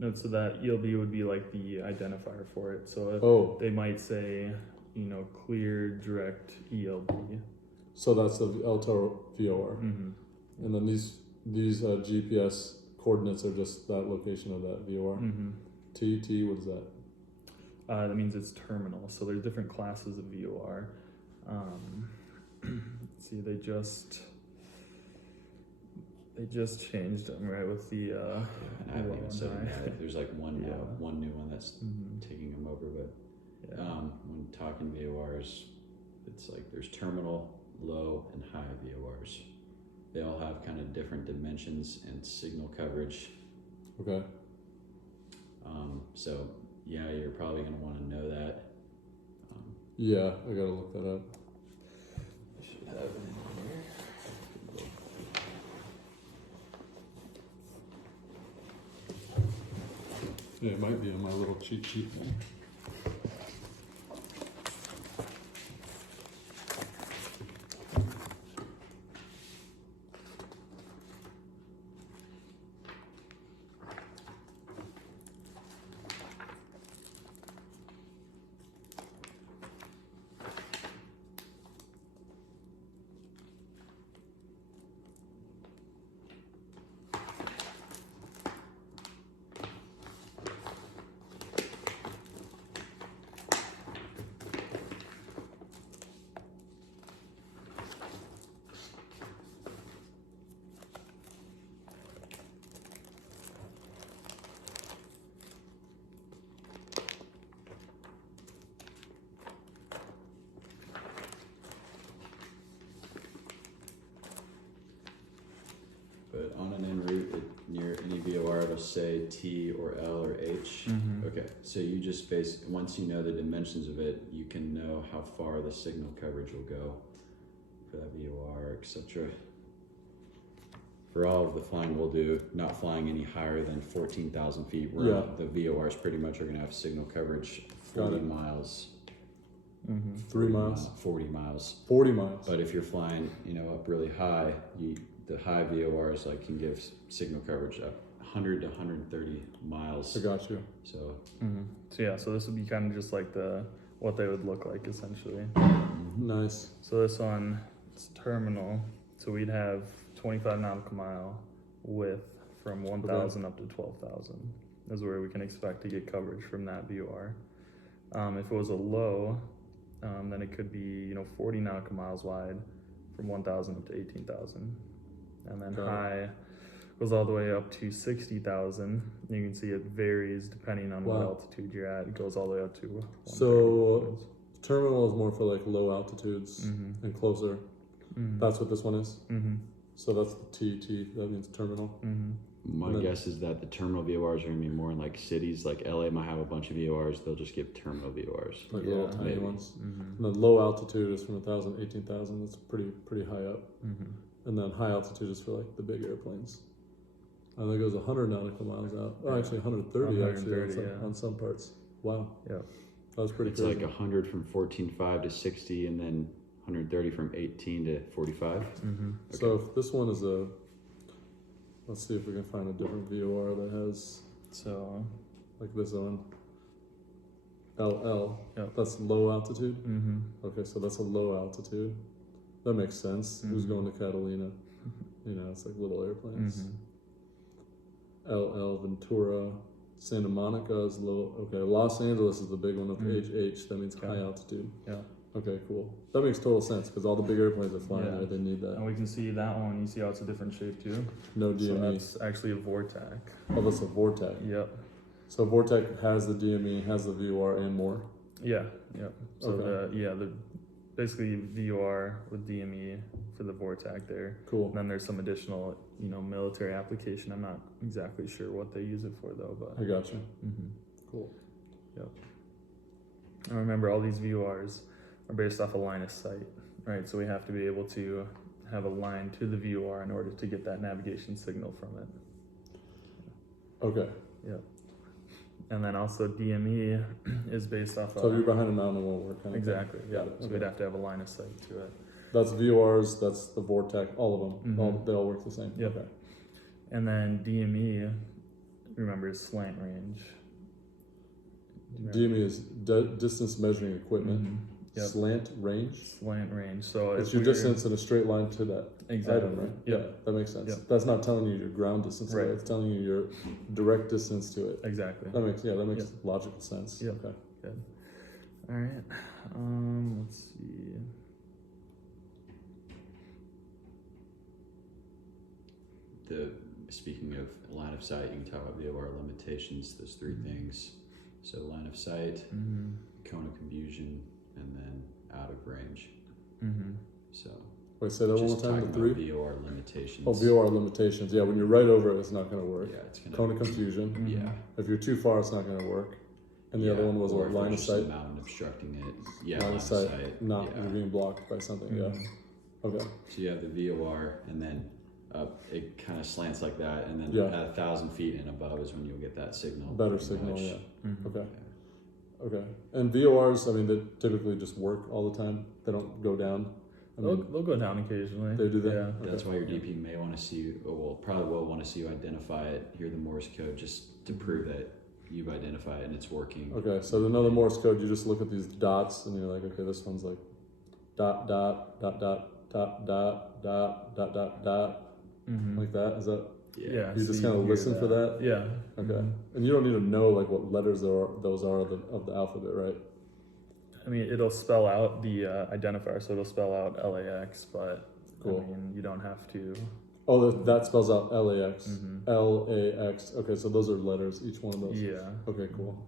No, so that ELB would be like the identifier for it. So if Oh, they might say, clear direct ELB. so that's the LTOR VOR. Mm-hmm. And then these GPS coordinates are just that location of that VOR. Mm-hmm. TT, what is that? That means it's terminal. So there's different classes of VOR. Let's see, they just changed them, right, with the And I haven't even said L1i. that. There's like one Yeah. one new one that's Mhm. taking them over. But Yeah. when talking VORs, it's like there's terminal, low, and high VORs. They all have kind of different dimensions and signal coverage. Okay. So yeah, you're probably going to want to know that. Yeah, I gotta look that up. I should have it in here. Yeah, it might be on my little cheat sheet thing. but on an en route near any VOR, it'll say T or L or H. Okay, so you just once you know the dimensions of it, you can know how far the signal coverage will go for that VOR, etc. For all of the flying we'll do, not flying any higher than 14,000 feet, where Yeah. the VORs pretty much are going to have signal coverage 40 miles. 3 miles, 40 miles. 40 miles. But if you're flying, up really high, the high VORs can give signal coverage up 100 to 130 miles. I got you. So So this would be kind of just like what they would look like essentially. Nice. So this one, it's terminal. So we'd have 25 nautical mile width from 1,000 up to 12,000 is where we can expect to get coverage from that VOR. If it was a low, then it could be 40 nautical miles wide from 1,000 up to 18,000, and then Got it. high goes all the way up to 60,000. You can see it varies depending on what Wow. altitude you're at. It goes all the way up to 130. So terminal is more for like low altitudes and closer. That's what this one is. So that's the TT. That means terminal. my guess is that the terminal VORs are going to be more in like cities. Like LA might have a bunch of VORs. They'll just give terminal VORs. Like Yeah, little tiny maybe. ones. And then low altitude is from 1,000, 18,000. That's pretty high up. And then high altitude is for like the big airplanes. And that goes 100 nautical miles out. Oh, actually 130 actually 130, on some parts. Wow. Yeah. That was pretty It's crazy. like 100 from 14.5 to 60, and then 130 from 18 to 45. So if this one is let's see if we can find a different VOR that has So like this one. LL. Yep. That's low altitude. Okay, so that's a low altitude. That makes sense. Who's going to Catalina? It's like little airplanes. LL Ventura. Santa Monica is low. Okay, Los Angeles is the big one with HH. That means high altitude. Yeah. Okay, cool. That makes total sense because all the big airplanes are flying Yeah. there. They need that. and we can see that one. You see how it's a different shape too. No So DME. that's actually a Vortac. Oh, that's a Vortec. Yep. So Vortec has the DME, has the VOR, and more. Yeah. Yep. So Okay. the basically VOR with DME for the Vortac there. Cool. And then there's some additional, military application. I'm not exactly sure what they use it for though, but I got you. Cool. Yep. And remember, all these VORs are based off a line of sight, right? So we have to be able to have a line to the VOR in order to get that navigation signal from it. Okay. Yep. And then also DME is based off So if you're of behind a mountain, it won't work. Kind of thing. exactly. Yeah. Got it. So Okay. we'd have to have a line of sight to it. That's VORs. That's the Vortec. All of them. Mhm. They all work the same. Yep. Okay. And then DME, remember, is slant range. Do you remember? DME is distance measuring equipment. Yep. Slant range. Slant range. So It's if your we were- distance in a straight line to that Exactly. item, right? Yep. Yeah, that makes sense. Yep. That's not telling you your ground distance. Right. It's telling you your direct distance to it. Exactly. That makes logical sense. Yep. Okay. Good. All right. Let's see. Speaking of line of sight, you can talk about VOR limitations. Those three things. So line of sight, cone of confusion, and then out of range. So Wait, say that one more just time. talking The three. about VOR limitations. Oh, VOR limitations. Yeah, when you're right over it, it's not going to work. Yeah, it's gonna. Cone of confusion. Yeah. If you're too far, it's not going to work. And the other one was or what? if Line of there's just a sight. mountain obstructing it. Yeah, Line of sight. Not yeah. you're being blocked by something. Yeah. Okay. So you have the VOR, and then it kind of slants like that, and then Yeah. at 1,000 feet and above is when you'll get that signal. Better pretty signal. much. Yeah. Okay. Okay. And VORs, I mean, they typically just work all the time. They don't go down. I mean, They'll go down occasionally. they do that. Yeah. Okay. That's why your DP may want to see you, or will probably will want to see you identify it, hear the Morse code, just to prove that you've identified it and it's working. Okay, so another Morse code, you just look at these dots and you're like, okay, this one's like dot dot dot dot dot dot dot dot dot dot like that. Is that Yeah. you so just kind of hear listen for that? Yeah. Okay, and you don't need to know like what letters those are of the alphabet, right? I mean, it'll spell out the identifier, so it'll spell out LAX, but Cool. I mean, you don't have to. Oh, that spells out LAX. LAX. Okay, so those are letters, each one of those. Yeah. Okay, cool.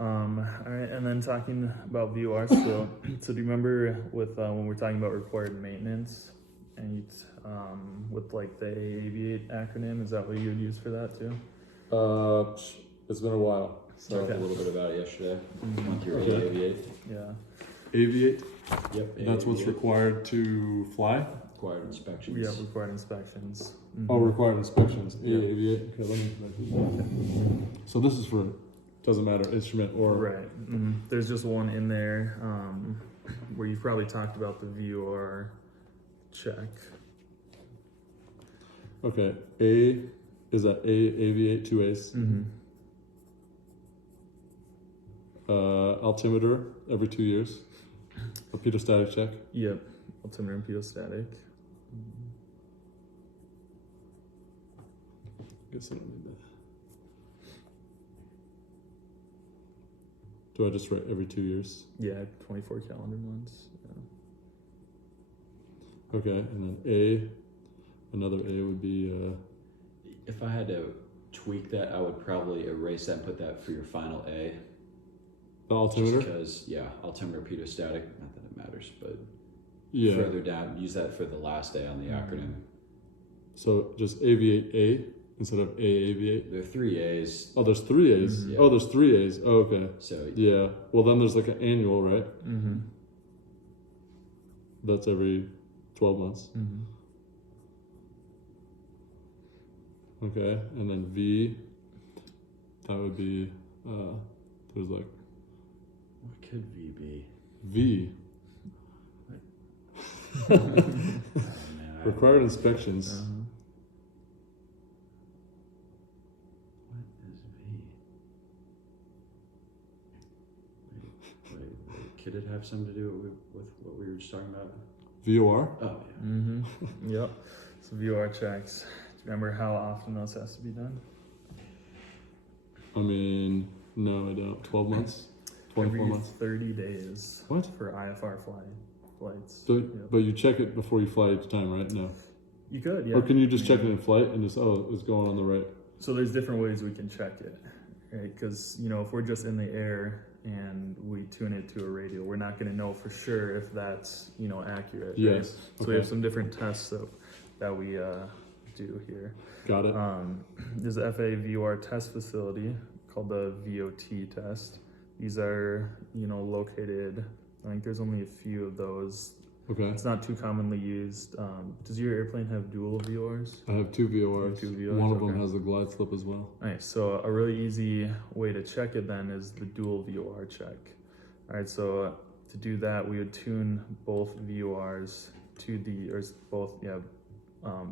All right, and then talking about VOR still. So do you remember with when we're talking about required maintenance, and with like the AAV8 acronym. Is that what you would use for that too? It's been a while. So Talked a little bit about it yesterday. Went through Okay. AAV8. Yeah. Aviate. Yep. That's what's AAV8. required to fly. Required inspections. Yeah, required inspections. Oh, required inspections. Yeah. Aviate. Okay, let me. So this is for doesn't matter instrument or Right. There's just one in there where you've probably talked about the VOR check. Okay. A is that Aviate 2 A's. Altimeter every 2 years. A pedostatic check. Yep. Altimeter and pedostatic. Guess I don't need that. Do I just write every 2 years? Yeah, 24 calendar months. Yeah. Okay, and then another A would be If I had to tweak that, I would probably erase that and put that for your final A. the altimeter. Because, altimeter pedostatic, not that it matters, but Yeah. further down, use that for the last A on the acronym. So just Aviate A instead of Aviate. There are 3 A's, Oh, there's 3 A's. Mhm. Oh, there's 3 A's. Oh, okay. so Yeah. Well, then there's like an annual, right? That's every 12 months. Okay, and then V. That would be there's like what could V be? V. Oh, man, Required inspections. What is V? Wait. Could it have something to do with what we were just talking about? VOR. Oh, yeah. Yep. So VOR checks. Do you remember how often those has to be done? I mean, no, I don't. 12 months. 24 Every months. 30 days. What? For IFR flights. So, Yep. but you check it before you fly each time, right? No. You could, yeah. Or can you just check it in flight and just it's going on the right? So there's different ways we can check it, right? Because if we're just in the air and we tune it to a radio, we're not going to know for sure if that's accurate. Right? Yes. So we have some different tests that we do here. Got it. There's a FAA VOR test facility called the VOT test. These are located. I think there's only a few of those. Okay. It's not too commonly used. Does your airplane have dual VORs? I have 2 VORs. 2 VORs, One of them okay. has a glide slip as well. Nice. So a really easy way to check it then is the dual VOR check. All right. So to do that, we would tune both VORs to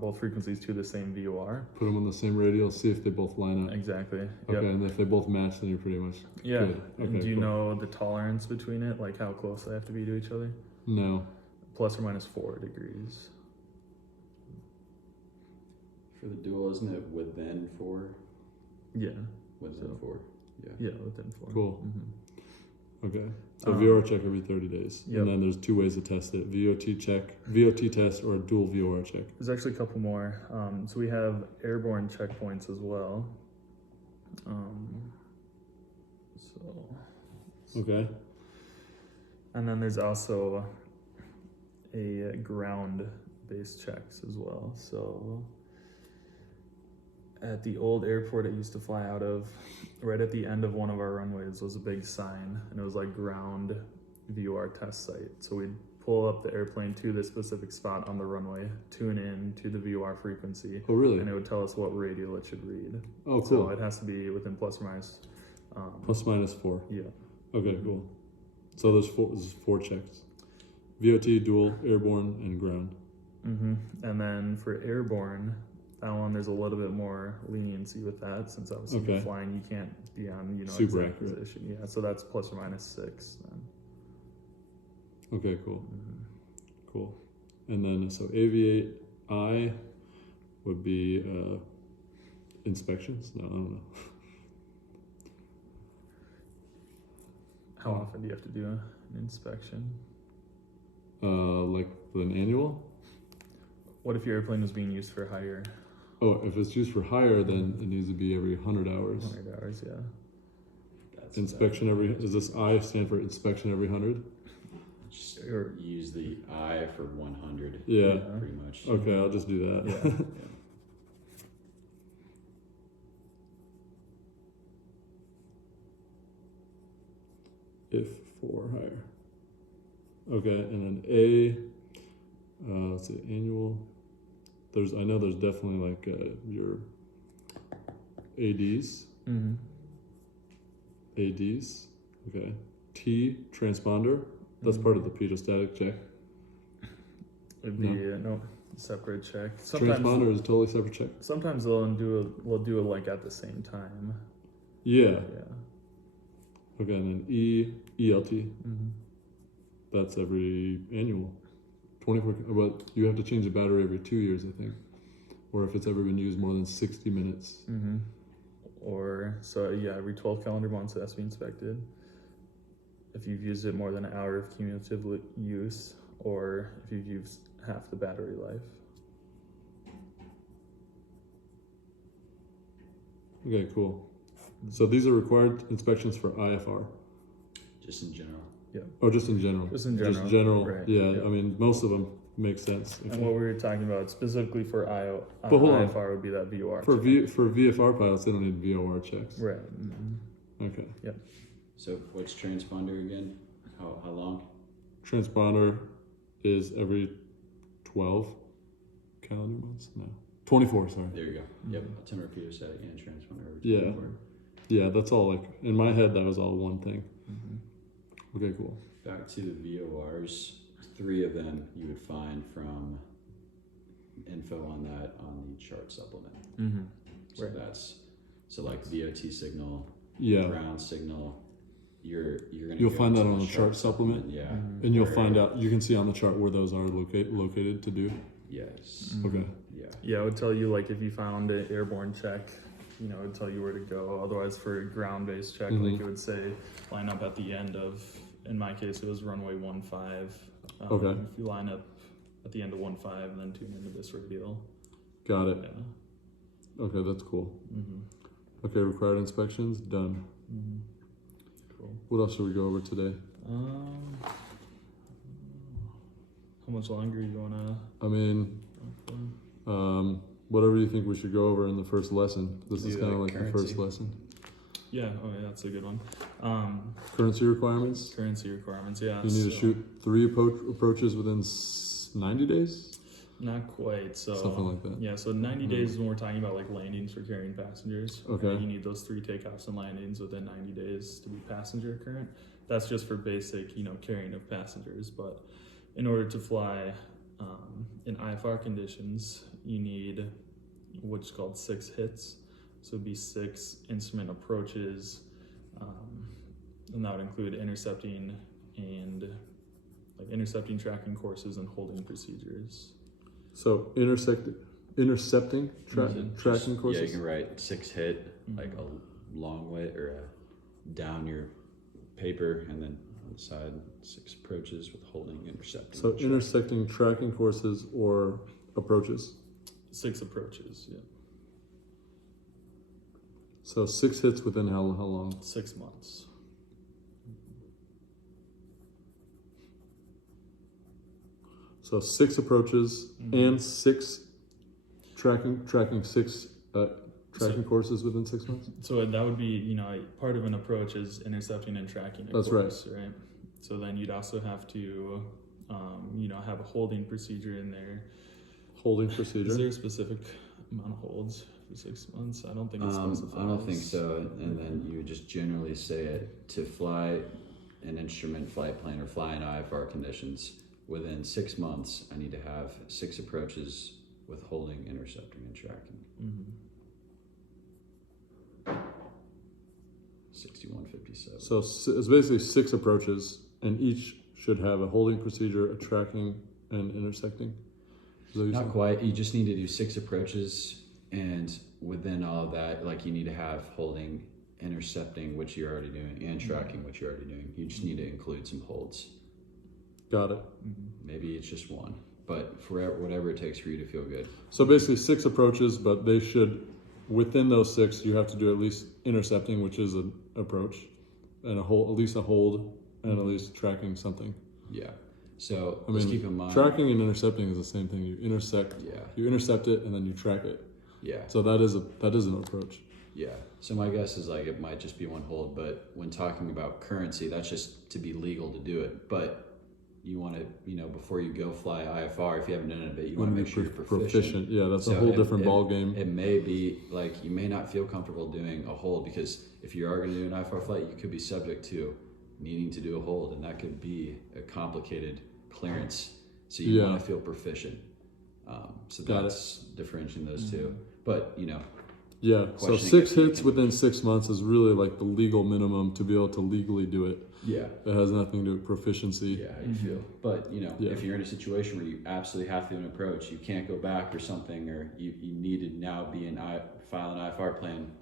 both frequencies to the same VOR. Put them on the same radio, see if they both line up. Exactly. Okay, Yep. and if they both match, then you're pretty much Yeah. good. And Okay, do you cool. know the tolerance between it, like how close they have to be to each other? No. Plus or minus 4 degrees. For the dual, isn't it within 4? Yeah. Within So- 4. Yeah. Yeah, within 4. Cool. Okay. So Um, VOR check every 30 days. yep. And then there's 2 ways to test it. VOT check, VOT test, or a dual VOR check. There's actually a couple more. So we have airborne checkpoints as well. Okay. And then there's also a ground-based checks as well. So at the old airport I used to fly out of, right at the end of one of our runways was a big sign, and it was like ground VOR test site. So we'd pull up the airplane to this specific spot on the runway, tune in to the VOR frequency, Oh, really? and it would tell us what radio it should read. Oh, So cool. it has to be within plus or minus. Plus minus 4. Yeah. Okay, cool. So there's 4 checks. VOT, dual, airborne, and ground. And then for airborne, that one there's a little bit more leniency with that, since obviously Okay. you're flying, you can't be on Super exact accurate. position. Yeah, so that's plus or minus 6 then. Okay, cool. Cool. And then, so Aviate I would be inspections? No, I don't know. How often do you have to do an inspection? Like an annual? What if your airplane was being used for hire? Oh, if it's used for hire, then it needs to be every 100 hours. 100 hours, yeah. That's Inspection every, does this I stand for inspection every 100? Just Or- use the I for 100. Yeah. Pretty much. much. Okay, I'll just do that. Yeah. If for hire. Okay, and then A, let's see, annual. I know there's definitely like your ADs. Mm-hmm. ADs. Okay. T, transponder. That's part of the pedostatic check. It'd be no separate check. Sometimes Transponder is a totally separate check. sometimes they'll do it like at the same time. Yeah. Yeah. Okay, and then E, ELT. Mm-hmm. That's every annual. 24, but you have to change the battery every 2 years, I think. Or if it's ever been used more than 60 minutes. Mm-hmm. Or so yeah, every 12 calendar months it has to be inspected. If you've used it more than an hour of cumulative use, or if you've used half the battery life. Okay, cool. So these are required inspections for IFR. Just in general. Or just in general? Just in general. Just general, Right. yeah. Yeah. I mean, most of them make sense. And what we were talking about specifically for But hold on. IFR would be that VOR. For check. for VFR pilots, they don't need VOR checks. Right. Mm-hmm. Okay. So what's transponder again? How long? Transponder is every 12 calendar months? No. 24, sorry. There you go. Yep. Timber pedostatic and transponder. Over Yeah. 24. Yeah, that's all like, in my head, that was all one thing. Mm-hmm. Okay, cool. Back to the VORs, 3 of them you would find from info on that on the chart supplement. Mm-hmm. So Right. so like VOT signal, Yeah. ground signal. You're gonna. You'll go find that to on the chart supplement? Yeah. Mhm. And you'll Where- find out, you can see on the chart where those are located to do. Yes. Mhm. Okay. Yeah. Yeah, it would tell you like if you found an airborne check, you know, it would tell you where to go. Otherwise, for a ground-based check, Mhm. like it would say line up at the end of. In my case, it was runway 15. Okay. If you line up at the end of 15 and then tune into this radial. Got it. Yeah. Okay, that's cool. Mm-hmm. Okay, required inspections, done. Mm-hmm. Cool. What else should we go over today? How much longer you wanna? I mean, whatever you think we should go over in the first lesson. This is Do, kind of like, like the first currency. lesson. Yeah. Oh, yeah. That's a good one. Currency requirements. Currency requirements. Yeah. You need to so- shoot 3 approaches within 90 days? Not quite. So Something like that. Yeah. So 90 days is when we're talking about like landings for carrying passengers. Okay. You need those 3 takeoffs and landings within 90 days to be passenger current. That's just for basic, you know, carrying of passengers. But in order to fly in IFR conditions, you need what's called 6 hits. So it'd be 6 instrument approaches, and that would include intercepting and like intercepting tracking courses and holding procedures. So intercepting Mhm. tracking Yeah, courses? you can write 6 hit, Mhm. like a long way or a down your paper, and then on the side 6 approaches with holding, intercepting. So and tracking. intersecting tracking courses or approaches. 6 approaches, yeah. So 6 hits within how long? 6 months. So 6 approaches Mhm. and 6 tracking 6 tracking courses within 6 months. So that would be, you know, part of an approach is intercepting and tracking a That's course, right? So then you'd also have to, you know, have a holding procedure in there. Holding Is procedure. there a specific amount of holds for 6 months? I don't think it specifies. I don't think so. And then you would just generally say it to fly an instrument flight plane or fly in IFR conditions within 6 months. I need to have 6 approaches with holding, intercepting, and tracking. Mhm. 6157. So it's basically 6 approaches, and each should have a holding procedure, a tracking, and intersecting. Is that what you Not said? quite. You just need to do 6 approaches, and within all of that, like you need to have holding, intercepting, which you're already doing, and tracking, which you're already doing. You just need to include some holds. Got it. Mhm. Maybe it's just 1, but for whatever it takes for you to feel good. So basically 6 approaches, but they should, within those 6, you have to do at least intercepting, which is an approach, and at least a hold, and at least tracking something. Yeah. So I let's mean, keep in mind. tracking and intercepting is the same thing. You Yeah. intercept it and then you track it. Yeah. So that is an approach. Yeah. So my guess is like it might just be one hold, but when talking about currency, that's just to be legal to do it. But you want to, before you go fly IFR, if you haven't done it a bit, you want to make sure you're proficient. Yeah, that's a So whole different ball game. It may be like you may not feel comfortable doing a hold because if you are going to do an IFR flight, you could be subject to needing to do a hold, and that could be a complicated clearance. So you want to feel proficient. So that's differentiating those two. But Yeah, so questioning 6 if you hits can- within 6 months is really like the legal minimum to be able to legally do it. yeah. It has nothing to do with proficiency. Yeah, how you feel. But Yeah. if you're in a situation where you absolutely have to do an approach, you can't go back or something, or you need to now be file an IFR plan,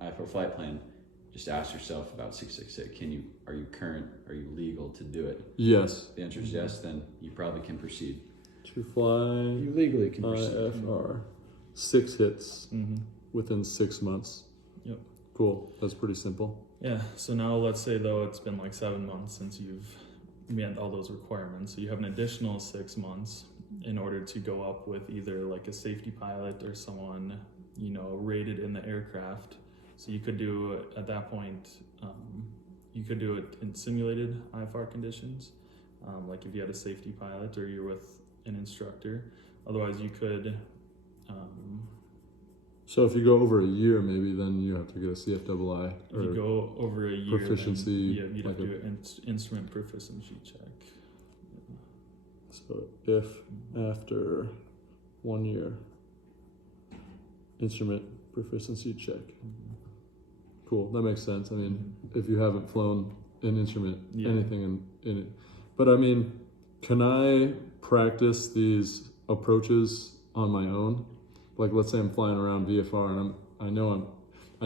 IFR flight plan. Just ask yourself about 666. Are you current? Are you legal to do it? Yes. If the answer is yes, then you probably can proceed. To fly You legally can proceed. IFR. 6 hits Mm-hmm. within 6 months. Yep. Cool. That's pretty simple. Yeah. So now let's say though it's been like 7 months since you've met all those requirements. So you have an additional 6 months in order to go up with either like a safety pilot or someone, rated in the aircraft. So you could do at that point, you could do it in simulated IFR conditions, like if you had a safety pilot or you're with an instructor. Otherwise, you could. So if you go over a year, maybe then you have to get a CFII. If you go over a year, proficiency, then, you'd have like to do an instrument proficiency check. So if after 1 year, instrument proficiency check. Cool, that makes sense. I mean, if you haven't flown an instrument, Yeah. anything in it. But I mean, can I practice these approaches on my own? Like, let's say I'm flying around VFR and I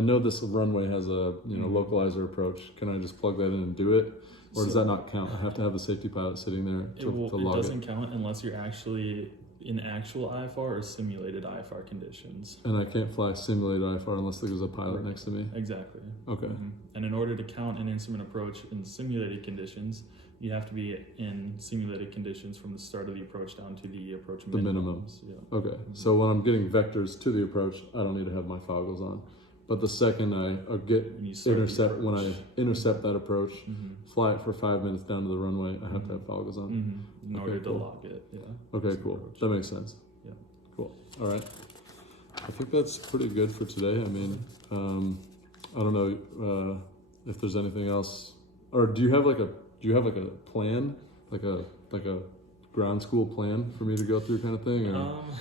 know this runway has a localizer approach. Can I just plug that in and do it, or does that not count? I have to have the safety pilot sitting there to It log doesn't count unless you're actually in actual IFR or simulated IFR conditions. And I can't fly simulated IFR unless there's a pilot next to me. Exactly. Okay. And in order to count an instrument approach in simulated conditions, you have to be in simulated conditions from the start of the approach down to the approach The minimum. minimums. Yeah. Okay. So when I'm getting vectors to the approach, I don't need to have my foggles on. But the second I When you start the intercept, when I approach. intercept that approach, Mhm. fly it for 5 minutes down to the runway, I have to have foggles on. In Okay, order to cool. log it, yeah. Okay, That's the cool. approach. That makes sense. Yeah. Cool. All right. I think that's pretty good for today. I mean, I don't know if there's anything else, or do you have like a plan, like a ground school plan for me to go through kind of thing?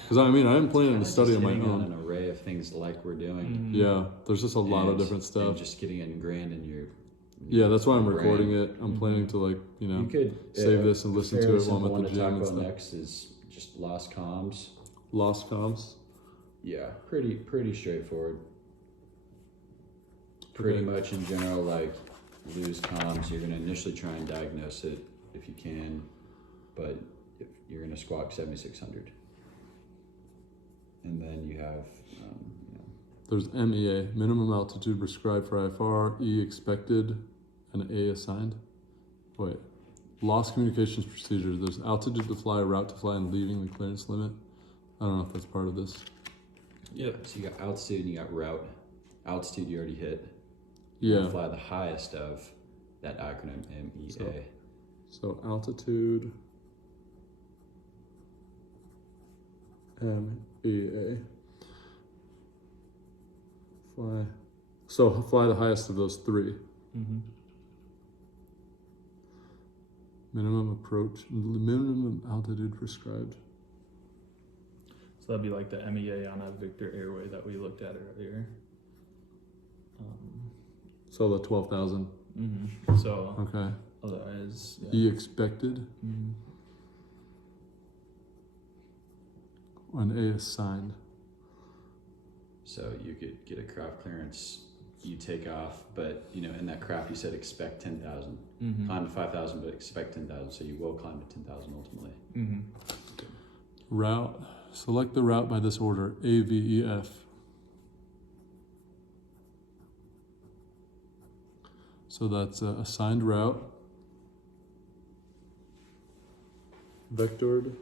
Because I mean, I am planning to study on my Hitting on own. an array of things like we're doing. Yeah, there's just a lot of And- different And stuff. just getting it ingrained in your. Yeah, that's why I'm brain. recording it. I'm planning to You could save this and listen to fairly it while I'm simple at one the to gym talk and about stuff. next is just lost comms. Lost comms. Yeah, pretty straightforward. Pretty Okay. much in general, like lose comms, you're gonna initially try and diagnose it if you can, but if you're gonna squawk 7600, and then you have, There's MEA, minimum altitude prescribed for IFR, E expected, and A assigned. Wait, lost communications procedures. There's altitude to fly, route to fly, and leaving the clearance limit. I don't know if that's part of this. Yeah. So you got altitude and you got route. Altitude you already hit. Yeah. Fly the highest of that acronym MEA. So altitude, MEA. Fly. So fly the highest of those three. Mm-hmm. Minimum approach, minimum altitude prescribed. So that'd be like the MEA on a Victor Airway that we looked at earlier. So the 12,000. So Okay. otherwise, yeah. E expected and A assigned. So you could get a craft clearance, you take off, but in that craft you said expect 10,000. Climb to 5,000, but expect 10,000. So you will climb to 10,000 ultimately. Route. Select the route by this order, A, V, E, F. So that's assigned route. vectored,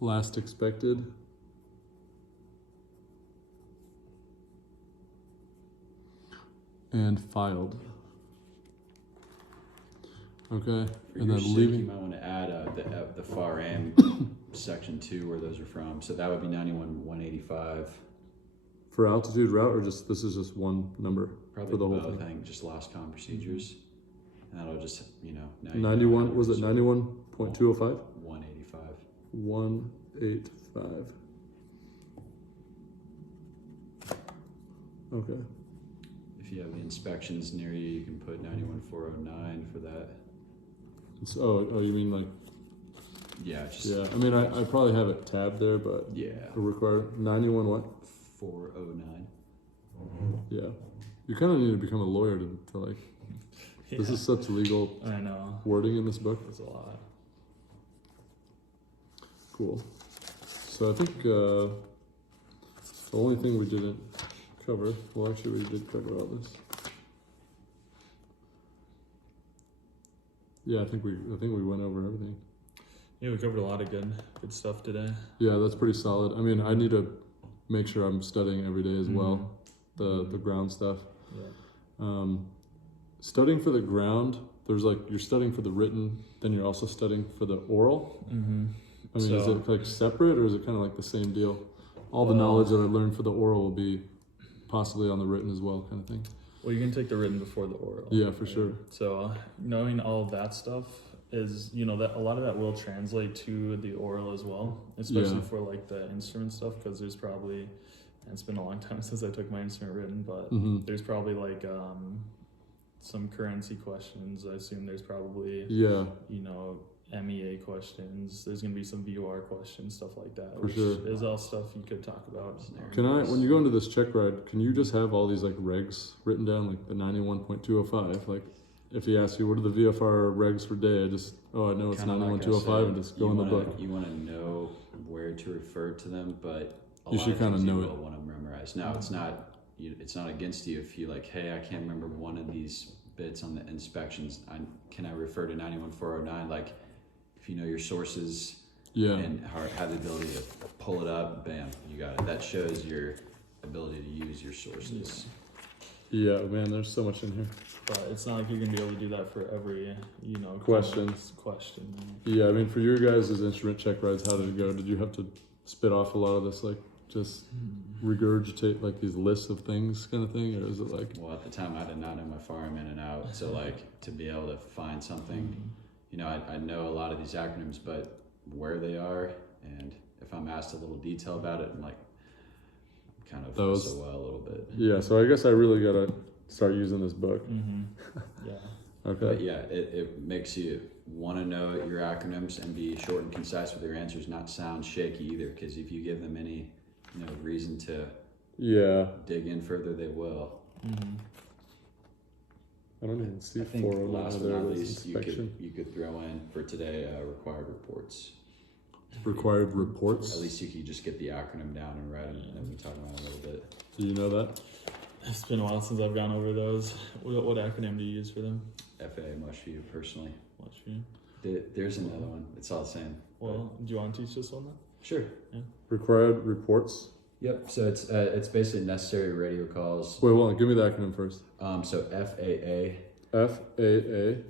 last expected, and filed. Okay, For and your then sake, you leaving. might want to add the FAR AM section 2 where those are from. So that would be 91,185. For altitude route, or just this is just one number Probably for the whole both, I thing? think, just lost con procedures. And that'll just, now you know how 91, to was it proceed. 91.205? 185. 185. Okay. If you have the inspections near you, you can put 91,409 for that. Oh, you mean like, Yeah, just yeah, I mean, I probably have it tabbed there, but yeah, required 91 what? 409. Yeah. You kind of need to become a lawyer to like, this Yeah, is such legal I know. wording in this book. There's a lot. Cool. So I think the only thing we didn't cover, well, actually, we did cover all this. Yeah, I think we went over everything. Yeah, we covered a lot of good stuff today. Yeah, that's pretty solid. I mean, I need to make sure I'm studying every day as well, the ground stuff. Yeah. Studying for the ground, there's like you're studying for the written, then you're also studying for the oral. Mm-hmm. I mean, is So- it like separate or is it kind of like the same deal? All the Well- knowledge that I learned for the oral will be possibly on the written as well, kind of thing. Well, you can take the written before the oral. Yeah, for sure. So knowing all of that stuff is, that a lot of that will translate to the oral as well, especially Yeah. for like the instrument stuff, because there's probably, and it's been a long time since I took my instrument written, but Mm-hmm. there's probably like some currency questions. I assume there's probably Yeah, MEA questions. There's gonna be some VOR questions, stuff like that, For which sure. is all stuff you could talk about. can I, when you go into this check ride, can you just have all these like regs written down, like the 91.205? Like, if he asks you, what are the VFR regs for day? I know it's Kinda like I 91.205 and said, just go in the book. You want to know where to refer to them, but a You lot should of kinda things know you it. will want to memorize. Now, it's not against you if you like, hey, I can't remember one of these bits on the inspections. Can I refer to 91,409? Like, if you know your sources Yeah, and have the ability to pull it up, bam, you got it. That shows your ability to use your sources. yeah, man, there's so much in here. But it's not like you're gonna be able to do that for every, Question. question. Yeah, I mean, for your guys' instrument check rides, how did it go? Did you have to spit off a lot of this, like, just regurgitate, like, these lists of things kind of thing? Or is it like, Well, at the time, I did not know my farm in and out. So, like, to be able to find something, I know a lot of these acronyms, but where they are, and if I'm asked a little detail about it, I'm like, kind of Those- SOL a little bit. yeah, so I guess I really gotta start using this book. Mm-hmm. Yeah. But Okay. yeah, it makes you want to know your acronyms and be short and concise with your answers, not sound shaky either. Because if you give them any, reason to Yeah, dig in further, they will. Mm-hmm. I don't even see I think 409 last but there. not That's least, inspection. you could throw in for today required reports. Required reports. At least you could just get the acronym down and write them, and we talk about it a little bit. Do you know that? It's been a while since I've gone over those. What acronym do you use for them? FAA must view personally. What's you? There's another one. It's all the same. Well, do you want to teach this one then? Sure. Required reports. Yep. So it's basically necessary radio calls. Wait, hold on. Give me the acronym first. So FAA FAA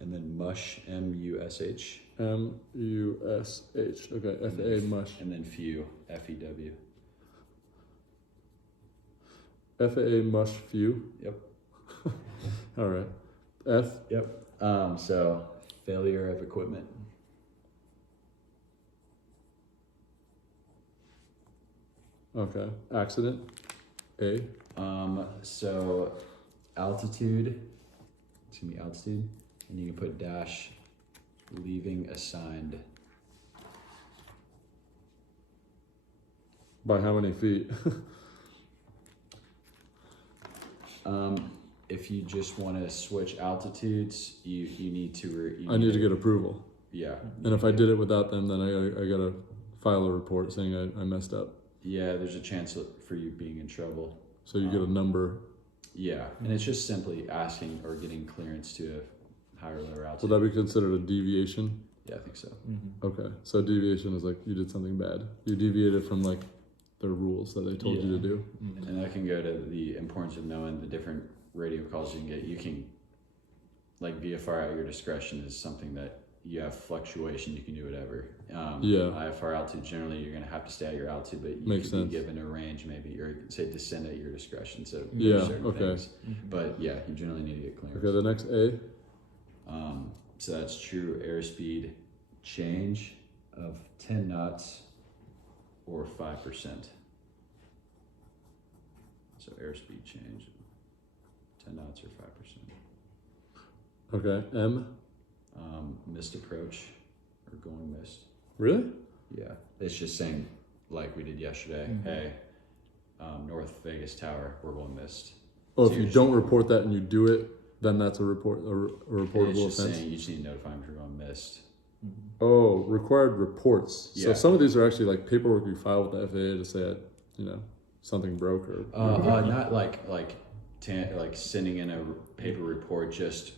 and then MUSH MUSH MUSH. Okay, FAA MUSH. and then FEW FEW. FAA MUSH few. Yep. All right. F. Yep. So failure of equipment. Okay. Accident. A. So altitude. It's gonna be altitude, and you can put dash leaving assigned. By how many feet? If you just want to switch altitudes, you need to. I need to get approval. Yeah. And if I did it without them, then I gotta file a report saying I messed up. Yeah, there's a chance for you being in trouble. So you get a number. Yeah, and it's just simply asking or getting clearance to higher or lower Would altitude. that be considered a deviation? Yeah, I think so. Mm-hmm. Okay, so deviation is like you did something bad. You deviated from like the rules that they told you to do. Mm-hmm. And that can go to the importance of knowing the different radio calls you can get. You can, like VFR at your discretion is something that you have fluctuation, you can do whatever. Yeah. IFR altitude, generally you're going to have to stay at your altitude, but you Makes could sense. be given a range maybe, or say descend at your discretion. So Yeah, there's certain okay. things. Mm-hmm. But yeah, you generally need to get clearance. Okay, the next A. So that's true airspeed change of 10 knots or 5%. So airspeed change, 10 knots or 5%. Okay, M. Missed approach or going missed. Really? Yeah, it's just saying, like we did yesterday, Mhm. hey, North Vegas Tower, we're going missed. Oh, So if you you're don't just- report that and you do it, then that's a reportable It's just offense. saying you just need to notify them if you're going missed. Mm-hmm. Oh, required reports. So Yeah. some of these are actually like paperwork you file with the FAA to say, something broke or. Not like sending in a paper report. Just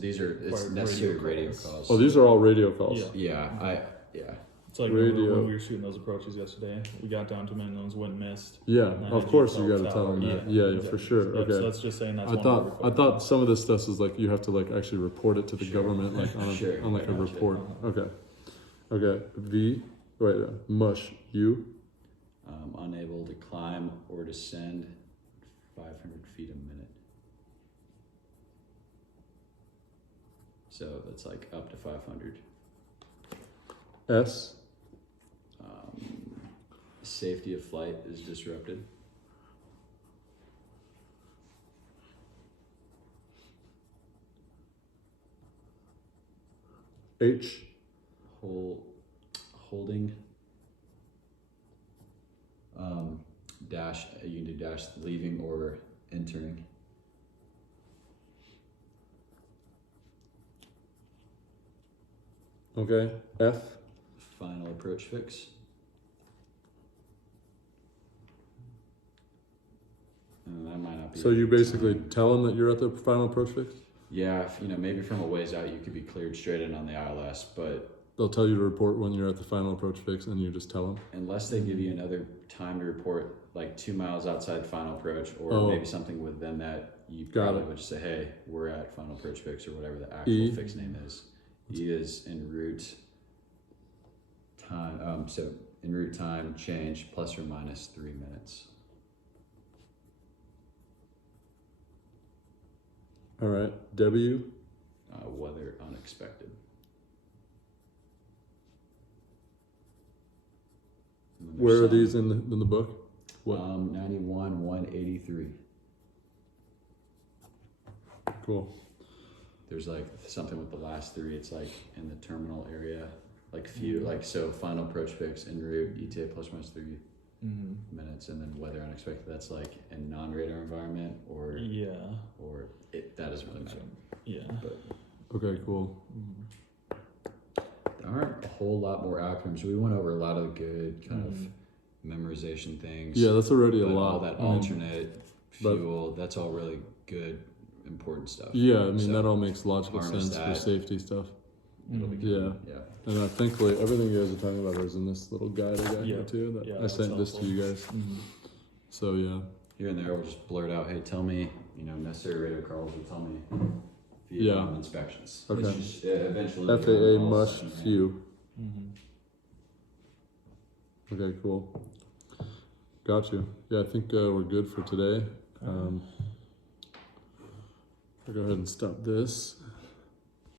these are it's Required necessary radio radio calls. calls. Oh, these are all radio calls. Yeah. Yeah. It's like Radio. when we were shooting those approaches yesterday, we got down to them and those went missed. Yeah, And I of had course you tell got to tell them Tower, that. Yeah, exactly. for sure. Yep, Okay. So that's just saying that's I one of the thought requirements. some of this stuff is like you have to like actually report it to the Sure. government like on Sure, on like I a gotcha. report. Okay. V. Wait. Mush. U. Unable to climb or descend 500 feet a minute. So that's like up to 500. S. Safety of flight is disrupted. H. Holding. Dash. You can do dash leaving or entering. Okay. F. Final approach fix. And that might not be. So you basically tell them that you're at the final approach fix. Yeah, maybe from a ways out you could be cleared straight in on the ILS, but They'll tell you to report when you're at the final approach fix, and you just tell them. unless they give you another time to report, like 2 miles outside final approach, or Oh. maybe something within that, you Got probably it. would just say, hey, we're at final approach fix, or whatever the actual E. fix name is. E is en route time. So en route time change plus or minus 3 minutes. All right. W. Weather unexpected. And then there's Where are some, these in the book? What? 91, 183. Cool. There's like something with the last three. It's like in the terminal area, like few, like so final approach fix en route ETA plus minus 3 Mm-hmm. minutes, and then weather unexpected. That's like in non-radar environment, or Yeah. that doesn't really matter. Yeah. Okay. Cool. Mm-hmm. There aren't a whole lot more acronyms. We went over a lot of the good kind of memorization things. Yeah, that's already a but lot. all that alternate fuel. That's all really good, important stuff. Yeah, I mean So, that all makes logical harness sense for that. safety stuff. it'll be Mhm. good. Yeah. Yeah. And thankfully, everything you guys are talking about is in this little guide I got here Yeah. too. That Yeah, I that's sent this to helpful. you guys. Mm-hmm. So yeah, Here and there, we'll just blurt out, hey, tell me, necessary radio calls, or tell me Yeah. Vietnam inspections. Okay. It's just, eventually. FAA all mush secondhand. few. Mm-hmm. Okay, cool. Got you. Yeah, I think we're good for today. I'll go ahead and stop this.